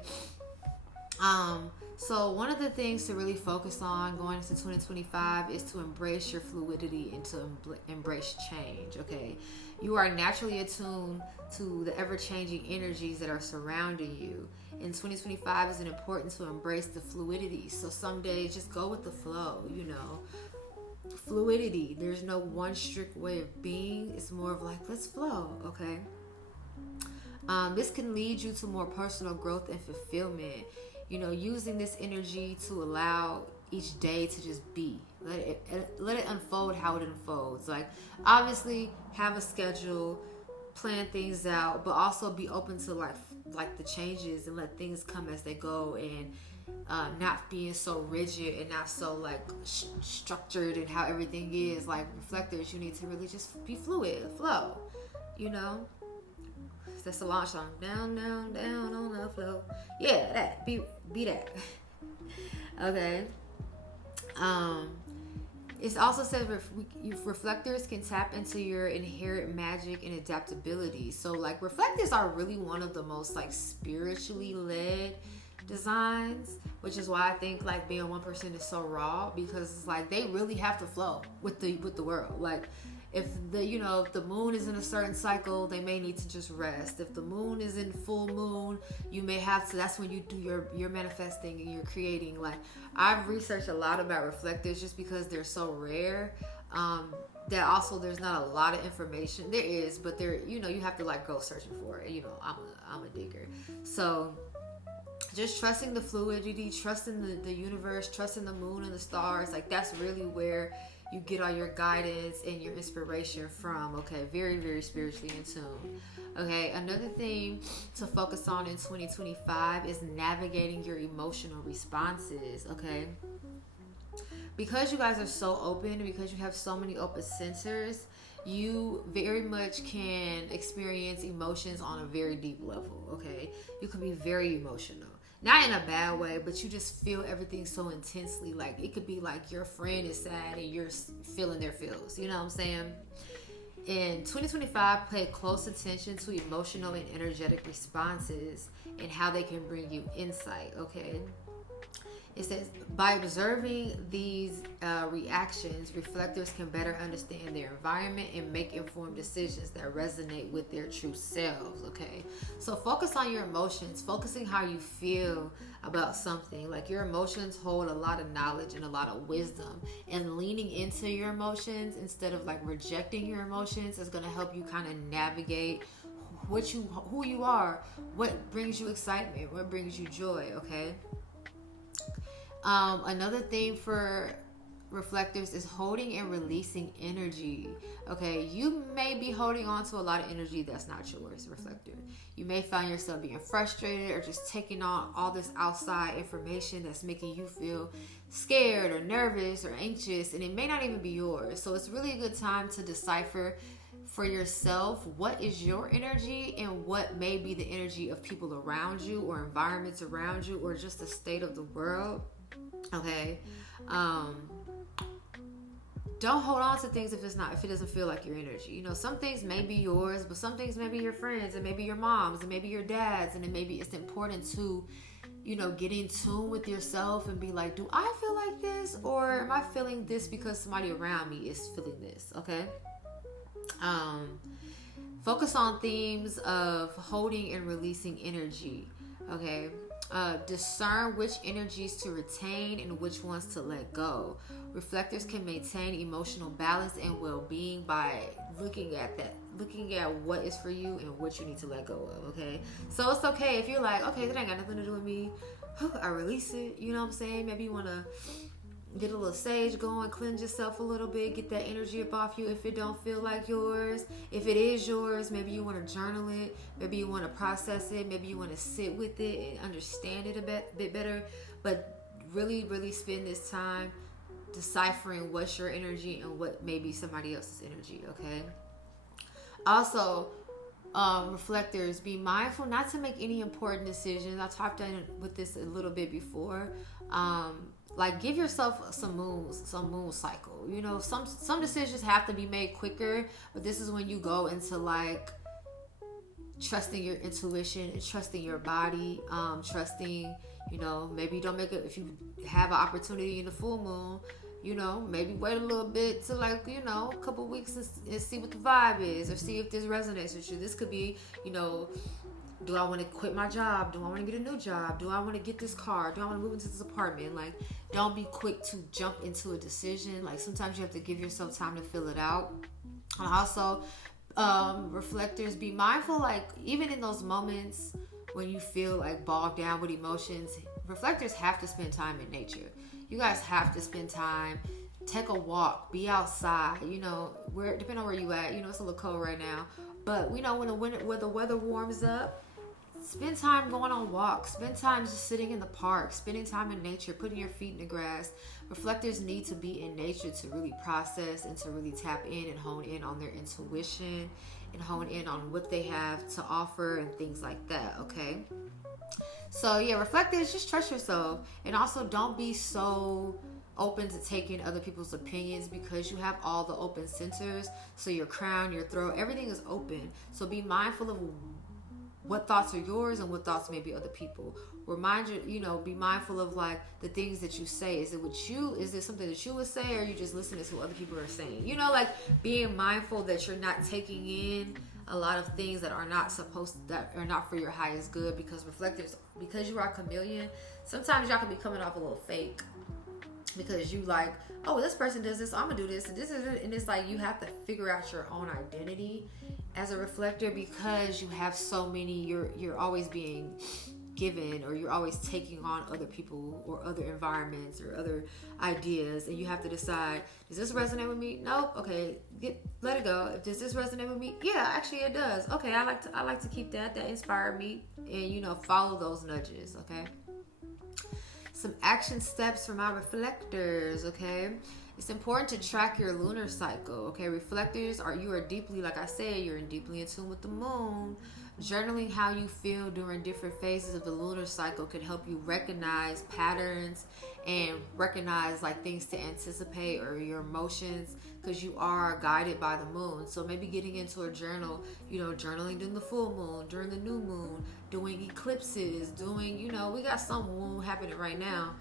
So one of the things to really focus on going into 2025 is to embrace your fluidity and to embrace change. Okay, you are naturally attuned to the ever-changing energies that are surrounding you. In 2025 is important to embrace the fluidity. So some days just go with the flow. Fluidity. There's no one strict way of being. It's more of like, let's flow. Okay. This can lead you to more personal growth and fulfillment. Using this energy to allow each day to just be. Let it unfold how it unfolds. Like, obviously, have a schedule, plan things out, but also be open to like the changes and let things come as they go, and not being so rigid and not so like structured in how everything is. Like reflectors, you need to really just be fluid, flow. That's a launch song. Down, down, down on the flow. Yeah, that. Be that. Okay. It also says reflectors can tap into your inherent magic and adaptability. So, like, reflectors are really one of the most, like, spiritually led designs, which is why I think, like, being 1% is so raw, because it's like they really have to flow with the world. Like, if the moon is in a certain cycle, they may need to just rest. If the moon is in full moon, you may have to. That's when you do your manifesting and you're creating. Like, I've researched a lot about reflectors just because they're so rare. That also there's not a lot of information. There is, but you have to like go searching for it. I'm a digger. So just trusting the fluidity, trusting the universe, trusting the moon and the stars. Like, that's really where you get all your guidance and your inspiration from. Okay, very, very spiritually in tune. Okay, another thing to focus on in 2025 is navigating your emotional responses. Okay, because you guys are so open, because you have so many open centers, you very much can experience emotions on a very deep level. Okay, you can be very emotional. Not in a bad way, but you just feel everything so intensely. Like, it could be like your friend is sad and you're feeling their feels. You know what I'm saying? In 2025, pay close attention to emotional and energetic responses and how they can bring you insight, okay? It says, by observing these reactions, reflectors can better understand their environment and make informed decisions that resonate with their true selves, okay? So focus on your emotions, focusing how you feel about something. Like, your emotions hold a lot of knowledge and a lot of wisdom, and leaning into your emotions instead of like rejecting your emotions is going to help you kind of navigate who you are, what brings you excitement, what brings you joy, okay? Another thing for reflectors is holding and releasing energy. Okay, you may be holding on to a lot of energy that's not yours, reflector. You may find yourself being frustrated or just taking on all this outside information that's making you feel scared or nervous or anxious, and it may not even be yours. So it's really a good time to decipher for yourself what is your energy and what may be the energy of people around you or environments around you or just the state of the world. Okay, don't hold on to things if it doesn't feel like your energy. Some things may be yours, but some things may be your friends, and maybe your moms, and maybe your dads, and maybe it's important to get in tune with yourself and be like, do I feel like this, or am I feeling this because somebody around me is feeling this? Okay. Focus on themes of holding and releasing energy. Okay. Discern which energies to retain and which ones to let go. Reflectors can maintain emotional balance and well-being by looking at what is for you and what you need to let go of. Okay, so it's okay if you're like, okay, that ain't got nothing to do with me. I release it. You know what I'm saying? Maybe you want to get a little sage going, cleanse yourself a little bit, get that energy up off you if it don't feel like yours. If it is yours, maybe you want to journal it, maybe you want to process it, maybe you want to sit with it and understand it a bit better. But really, really spend this time deciphering what's your energy and what may be somebody else's energy, okay? Also, reflectors, be mindful not to make any important decisions. I talked on with this a little bit before. Like, give yourself some moon cycle. Some decisions have to be made quicker, but this is when you go into like trusting your intuition and trusting your body, trusting You know, maybe don't make it if you have an opportunity in the full moon. You know, maybe wait a little bit to like, you know, a couple weeks and see what the vibe is, or see if this resonates with you. This could be, you know, do I want to quit my job? Do I want to get a new job? Do I want to get this car? Do I want to move into this apartment? Like, don't be quick to jump into a decision. Like, sometimes you have to give yourself time to fill it out. And also, reflectors, be mindful, like, even in those moments when you feel like bogged down with emotions, reflectors have to spend time in nature. You guys have to spend time. Take a walk. Be outside. You know, depending on where you at. You know, it's a little cold right now. But, you know, when the weather warms up, spend time going on walks. Spend time just sitting in the park. Spending time in nature. Putting your feet in the grass. Reflectors need to be in nature to really process and to really tap in and hone in on their intuition and hone in on what they have to offer and things like that, okay? So, yeah, reflectors, just trust yourself. And also don't be so open to taking other people's opinions, because you have all the open centers. So your crown, your throat, everything is open. So be mindful of what thoughts are yours and what thoughts may be other people. Be mindful of like the things that you say. Is it something that you would say, or are you just listening to what other people are saying? You know, like being mindful that you're not taking in a lot of things that are not for your highest good, because reflectors, because you are a chameleon, sometimes y'all can be coming off a little fake. Because you like, oh, this person does this, I'm gonna do this, and this is it. And it's like you have to figure out your own identity as a reflector, because you have so many. You're always being given, or you're always taking on other people or other environments or other ideas, and you have to decide: does this resonate with me? Nope. Okay, let it go. Does this resonate with me? Yeah, actually it does. Okay, I like to keep that. That inspired me, and follow those nudges. Okay. Some action steps for my reflectors, okay? It's important to track your lunar cycle, okay? Reflectors, you are deeply, like I said, you're deeply in tune with the moon. Journaling how you feel during different phases of the lunar cycle can help you recognize patterns and recognize like things to anticipate, or your emotions, because you are guided by the moon. So maybe getting into a journal, journaling during the full moon, during the new moon, doing eclipses, we got some moon happening right now.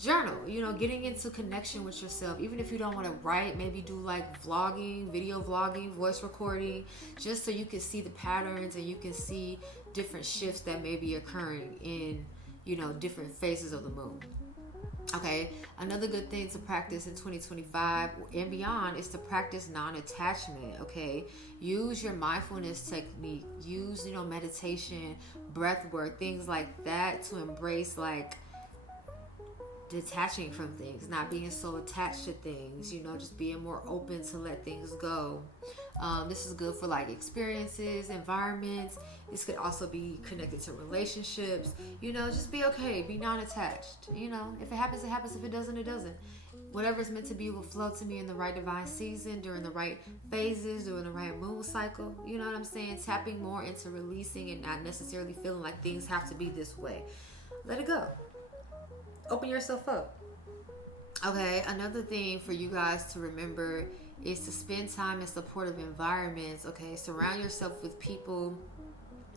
Journal, getting into connection with yourself. Even if you don't want to write, maybe do like vlogging, video vlogging, voice recording, just so you can see the patterns and you can see different shifts that may be occurring in, different phases of the moon. Okay, another good thing to practice in 2025 and beyond is to practice non-attachment, okay? Use your mindfulness technique, use, meditation, breath work, things like that to embrace like detaching from things, not being so attached to things, just being more open to let things go. This is good for like experiences, environments. This could also be connected to relationships. Just be okay, be non-attached. If it happens, it happens. If it doesn't, it doesn't. Whatever's meant to be will flow to me in the right divine season, during the right phases, during the right moon cycle. You know what I'm saying? Tapping more into releasing and not necessarily feeling like things have to be this way. Let it go. Open yourself up. Okay, another thing for you guys to remember is to spend time in supportive environments. Okay, surround yourself with people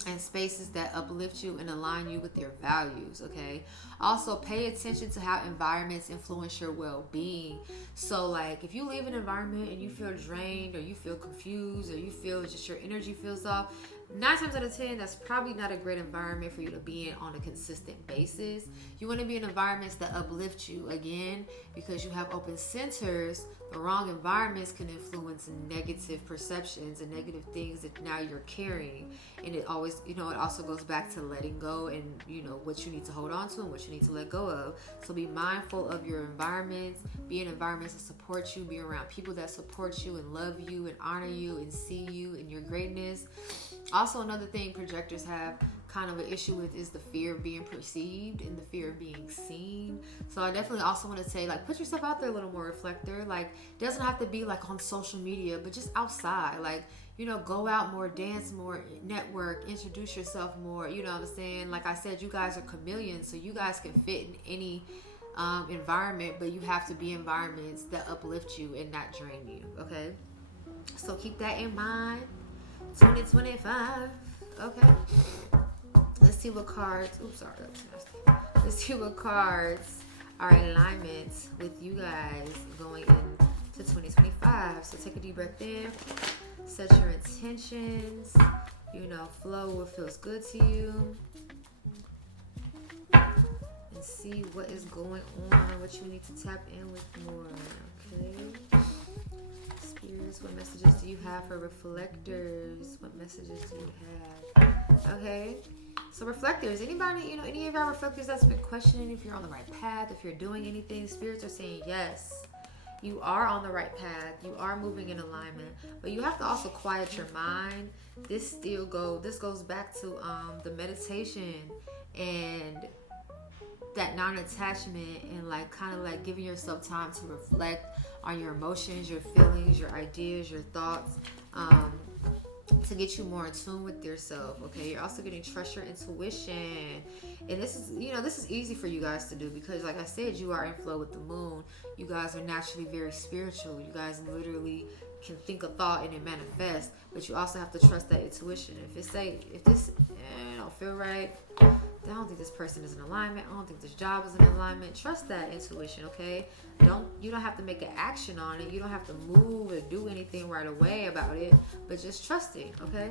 and spaces that uplift you and align you with your values. Okay, also pay attention to how environments influence your well-being. So like if you leave an environment and you feel drained, or you feel confused, or you feel just your energy feels off, 9 times out of 10, that's probably not a great environment for you to be in on a consistent basis. You want to be in environments that uplift you, again, because you have open centers. The wrong environments can influence negative perceptions and negative things that now you're carrying. And it always, it also goes back to letting go and, what you need to hold on to and what you need to let go of. So be mindful of your environments. Be in environments that support you. Be around people that support you and love you and honor you and see you and your greatness. Also, another thing projectors have kind of an issue with is the fear of being perceived and the fear of being seen. So I definitely also want to say, like, put yourself out there a little more, reflector. Like, it doesn't have to be like on social media, but just outside. Like, go out more, dance more, network, introduce yourself more. You know what I'm saying? Like I said, you guys are chameleons, so you guys can fit in any environment, but you have to be environments that uplift you and not drain you. Okay? So keep that in mind. 2025. Okay. Let's see what cards. Oops, sorry. That was nasty. Let's see what cards are in alignment with you guys going into 2025. So take a deep breath in. Set your intentions. Flow what feels good to you. And see what is going on, what you need to tap in with more. Okay. Spirits, what messages do you have for reflectors? What messages do you have? Okay. So reflectors, anybody, any of our reflectors that's been questioning if you're on the right path, if you're doing anything, spirits are saying yes. You are on the right path. You are moving in alignment, but you have to also quiet your mind. This goes back to the meditation and that non-attachment, and kind of giving yourself time to reflect on your emotions, your feelings, your ideas, your thoughts, to get you more in tune with yourself. Okay, you're also getting trust your intuition, and this is easy for you guys to do because, like I said, you are in flow with the moon. You guys are naturally very spiritual. You guys literally can think a thought and it manifests, but you also have to trust that intuition. If this don't feel right, I don't think this person is in alignment. I don't think this job is in alignment. Trust that intuition, okay? You don't have to make an action on it. You don't have to move or do anything right away about it, but just trust it, okay?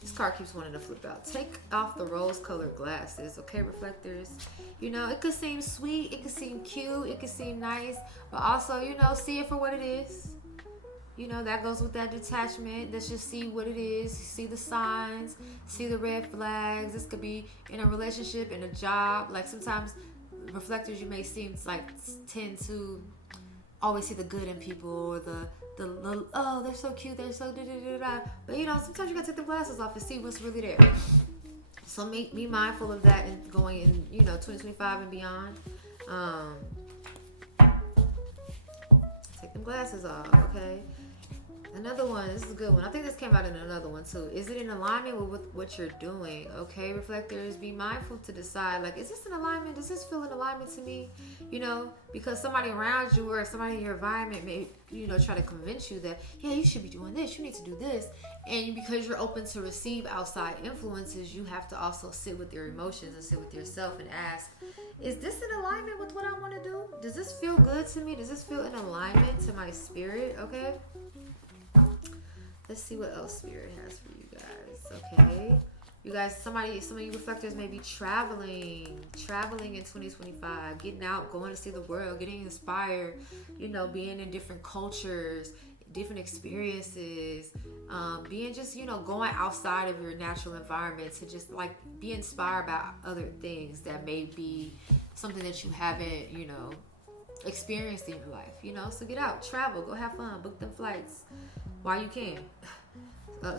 This card keeps wanting to flip out. Take off the rose-colored glasses, okay, reflectors? It could seem sweet, it could seem cute, it could seem nice, but also, see it for what it is. That goes with that detachment. Let's just see what it is. See the signs. See the red flags. This could be in a relationship, in a job. Sometimes reflectors, you may tend to always see the good in people, or the oh, they're so cute, they're so da-da-da-da. But sometimes you gotta take the glasses off and see what's really there. So be mindful of that and going in 2025 and beyond. Take them glasses off, okay? Another one, this is a good one. I think this came out in another one too. Is it in alignment with what you're doing? Okay, reflectors, be mindful to decide, is this in alignment? Does this feel in alignment to me? Because somebody around you or somebody in your environment may, try to convince you that, yeah, you should be doing this. You need to do this. And because you're open to receive outside influences, you have to also sit with your emotions and sit with yourself and ask, is this in alignment with what I want to do? Does this feel good to me? Does this feel in alignment to my spirit? Okay. Let's see what else Spirit has for you guys. Okay. You guys, some of you reflectors may be traveling in 2025, getting out, going to see the world, getting inspired, being in different cultures, different experiences, being just, going outside of your natural environment to just be inspired by other things that may be something that you haven't, experienced in your life, so get out, travel, go have fun, book them flights while you can,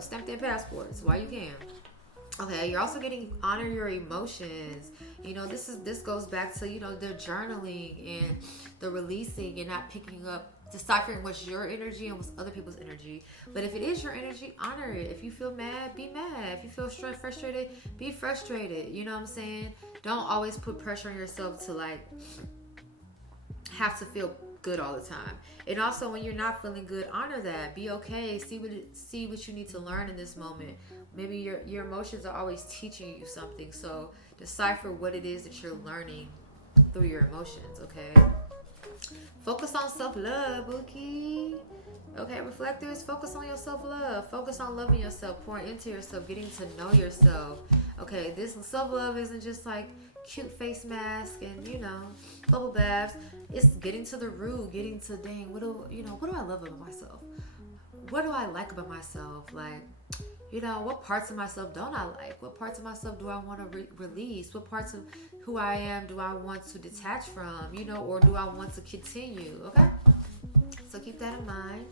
stamp their passports while you can. Okay, you're also getting honor your emotions. This goes back to the journaling and the releasing and not picking up, deciphering what's your energy and what's other people's energy. But if it is your energy, honor it. If you feel mad, be mad. If you feel frustrated, be frustrated. You know what I'm saying? Don't always put pressure on yourself to have to feel good all the time. And also, when you're not feeling good, honor that. Be okay. See what you need to learn in this moment. Maybe your emotions are always teaching you something. So decipher what it is that you're learning through your emotions. Okay. Focus on self-love, Bookie. Okay, reflectors, focus on your self-love. Focus on loving yourself, pouring into yourself, getting to know yourself. Okay, this self-love isn't just cute face mask and bubble baths. It's getting to the root, getting to what do I love about myself? What do I like about myself? What parts of myself don't I like? What parts of myself do I want to release? What parts of who I am do I want to detach from? Or do I want to continue? Okay, so keep that in mind.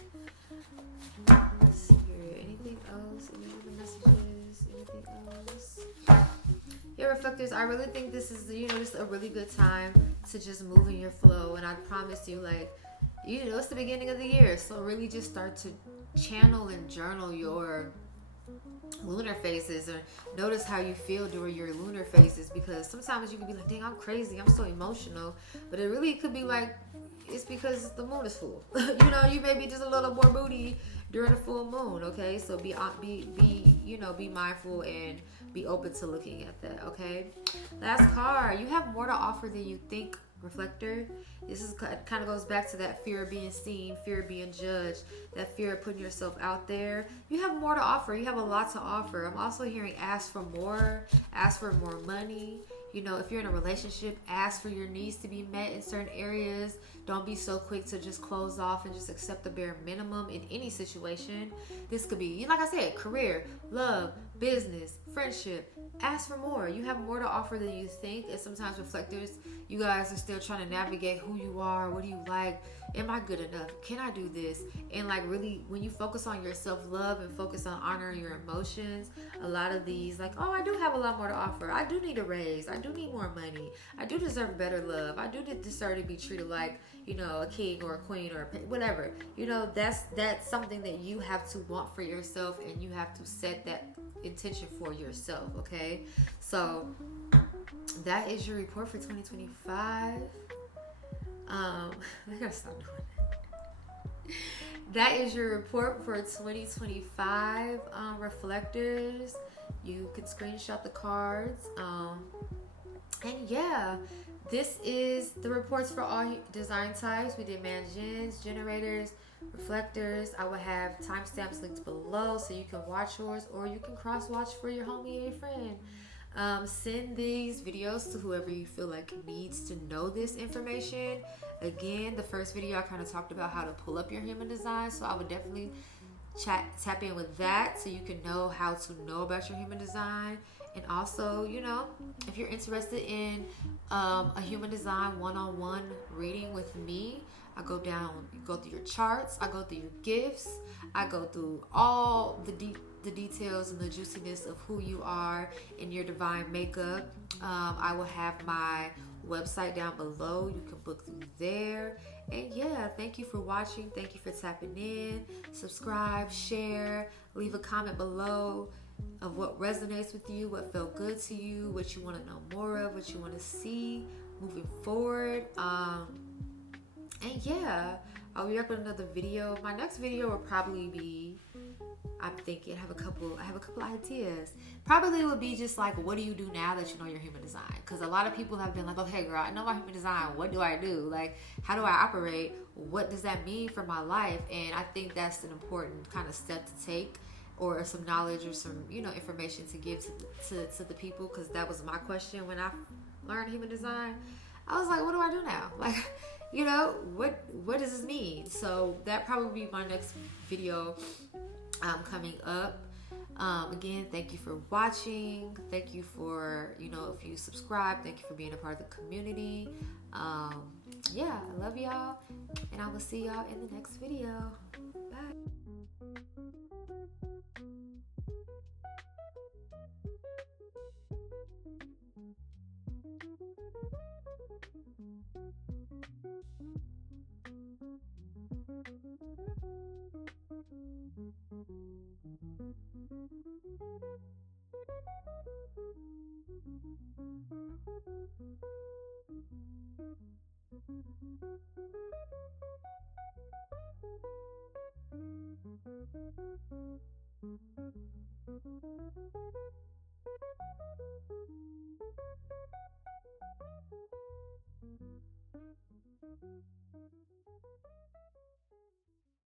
Let's see here. Anything else? Any other messages? Anything else? Yeah, reflectors, I really think this is, just a really good time to just move in your flow. And I promise you, it's the beginning of the year. So really just start to channel and journal your lunar phases, or notice how you feel during your lunar phases, because sometimes you can be like, dang, I'm crazy, I'm so emotional. But it really could be it's because the moon is full. You may be just a little more moody during the full moon. Okay, so be mindful and be open to looking at that, okay? Last card. You have more to offer than you think, Reflector. This is kind of goes back to that fear of being seen, fear of being judged, that fear of putting yourself out there. You have more to offer. You have a lot to offer. I'm also hearing ask for more money. You know, if you're in a relationship, ask for your needs to be met in certain areas. Don't be so quick to just close off and just accept the bare minimum in any situation. This could be, like I said, career, love, business, friendship. Ask for more. You have more to offer than you think. And sometimes reflectors, you guys are still trying to navigate who you are. What do you like? Am I good enough? Can I do this? And like really, when you focus on your self-love and focus on honoring your emotions, a lot of these, like, oh, I do have a lot more to offer. I do need a raise. I do need more money. I do deserve better love. I do deserve to be treated like, you know, a king or a queen or whatever. You know, that's something that you have to want for yourself, and you have to set that intention for yourself, okay? So that is your report for 2025. I gotta stop doing that. That is your report for 2025, reflectors. You can screenshot the cards. And yeah, this is the reports for all design types. We did mansions, generators, reflectors. I will have timestamps linked below so you can watch yours, or you can cross watch for your homie, a friend. Send these videos to whoever you feel like needs to know this information. Again, the first video I kind of talked about how to pull up your human design, so I would definitely tap in with that so you can know how to know about your human design. And also, you know, if you're interested in a human design one-on-one reading with me, I go through your charts, I go through your gifts, I go through all the details and the juiciness of who you are in your divine makeup. I will have my website down below. You can book through there. And yeah, thank you for watching. Thank you for tapping in. Subscribe, share, leave a comment below of what resonates with you, what felt good to you, what you want to know more of, what you want to see moving forward. And yeah, I'll be back with another video. My next video will probably be, I'm thinking, I have a couple ideas. Probably would be just like, what do you do now that you know your human design? Because a lot of people have been like, okay, girl, I know my human design. What do I do? Like, how do I operate? What does that mean for my life? And I think that's an important kind of step to take, or some knowledge or some, you know, information to give to the people. Because that was my question when I learned human design. I was like, what do I do now? Like, you know, what does this mean? So that probably be my next video coming up. Again, thank you for watching. Thank you for, you know, if you subscribe, thank you for being a part of the community. Yeah, I love y'all, and I will see y'all in the next video. Bye.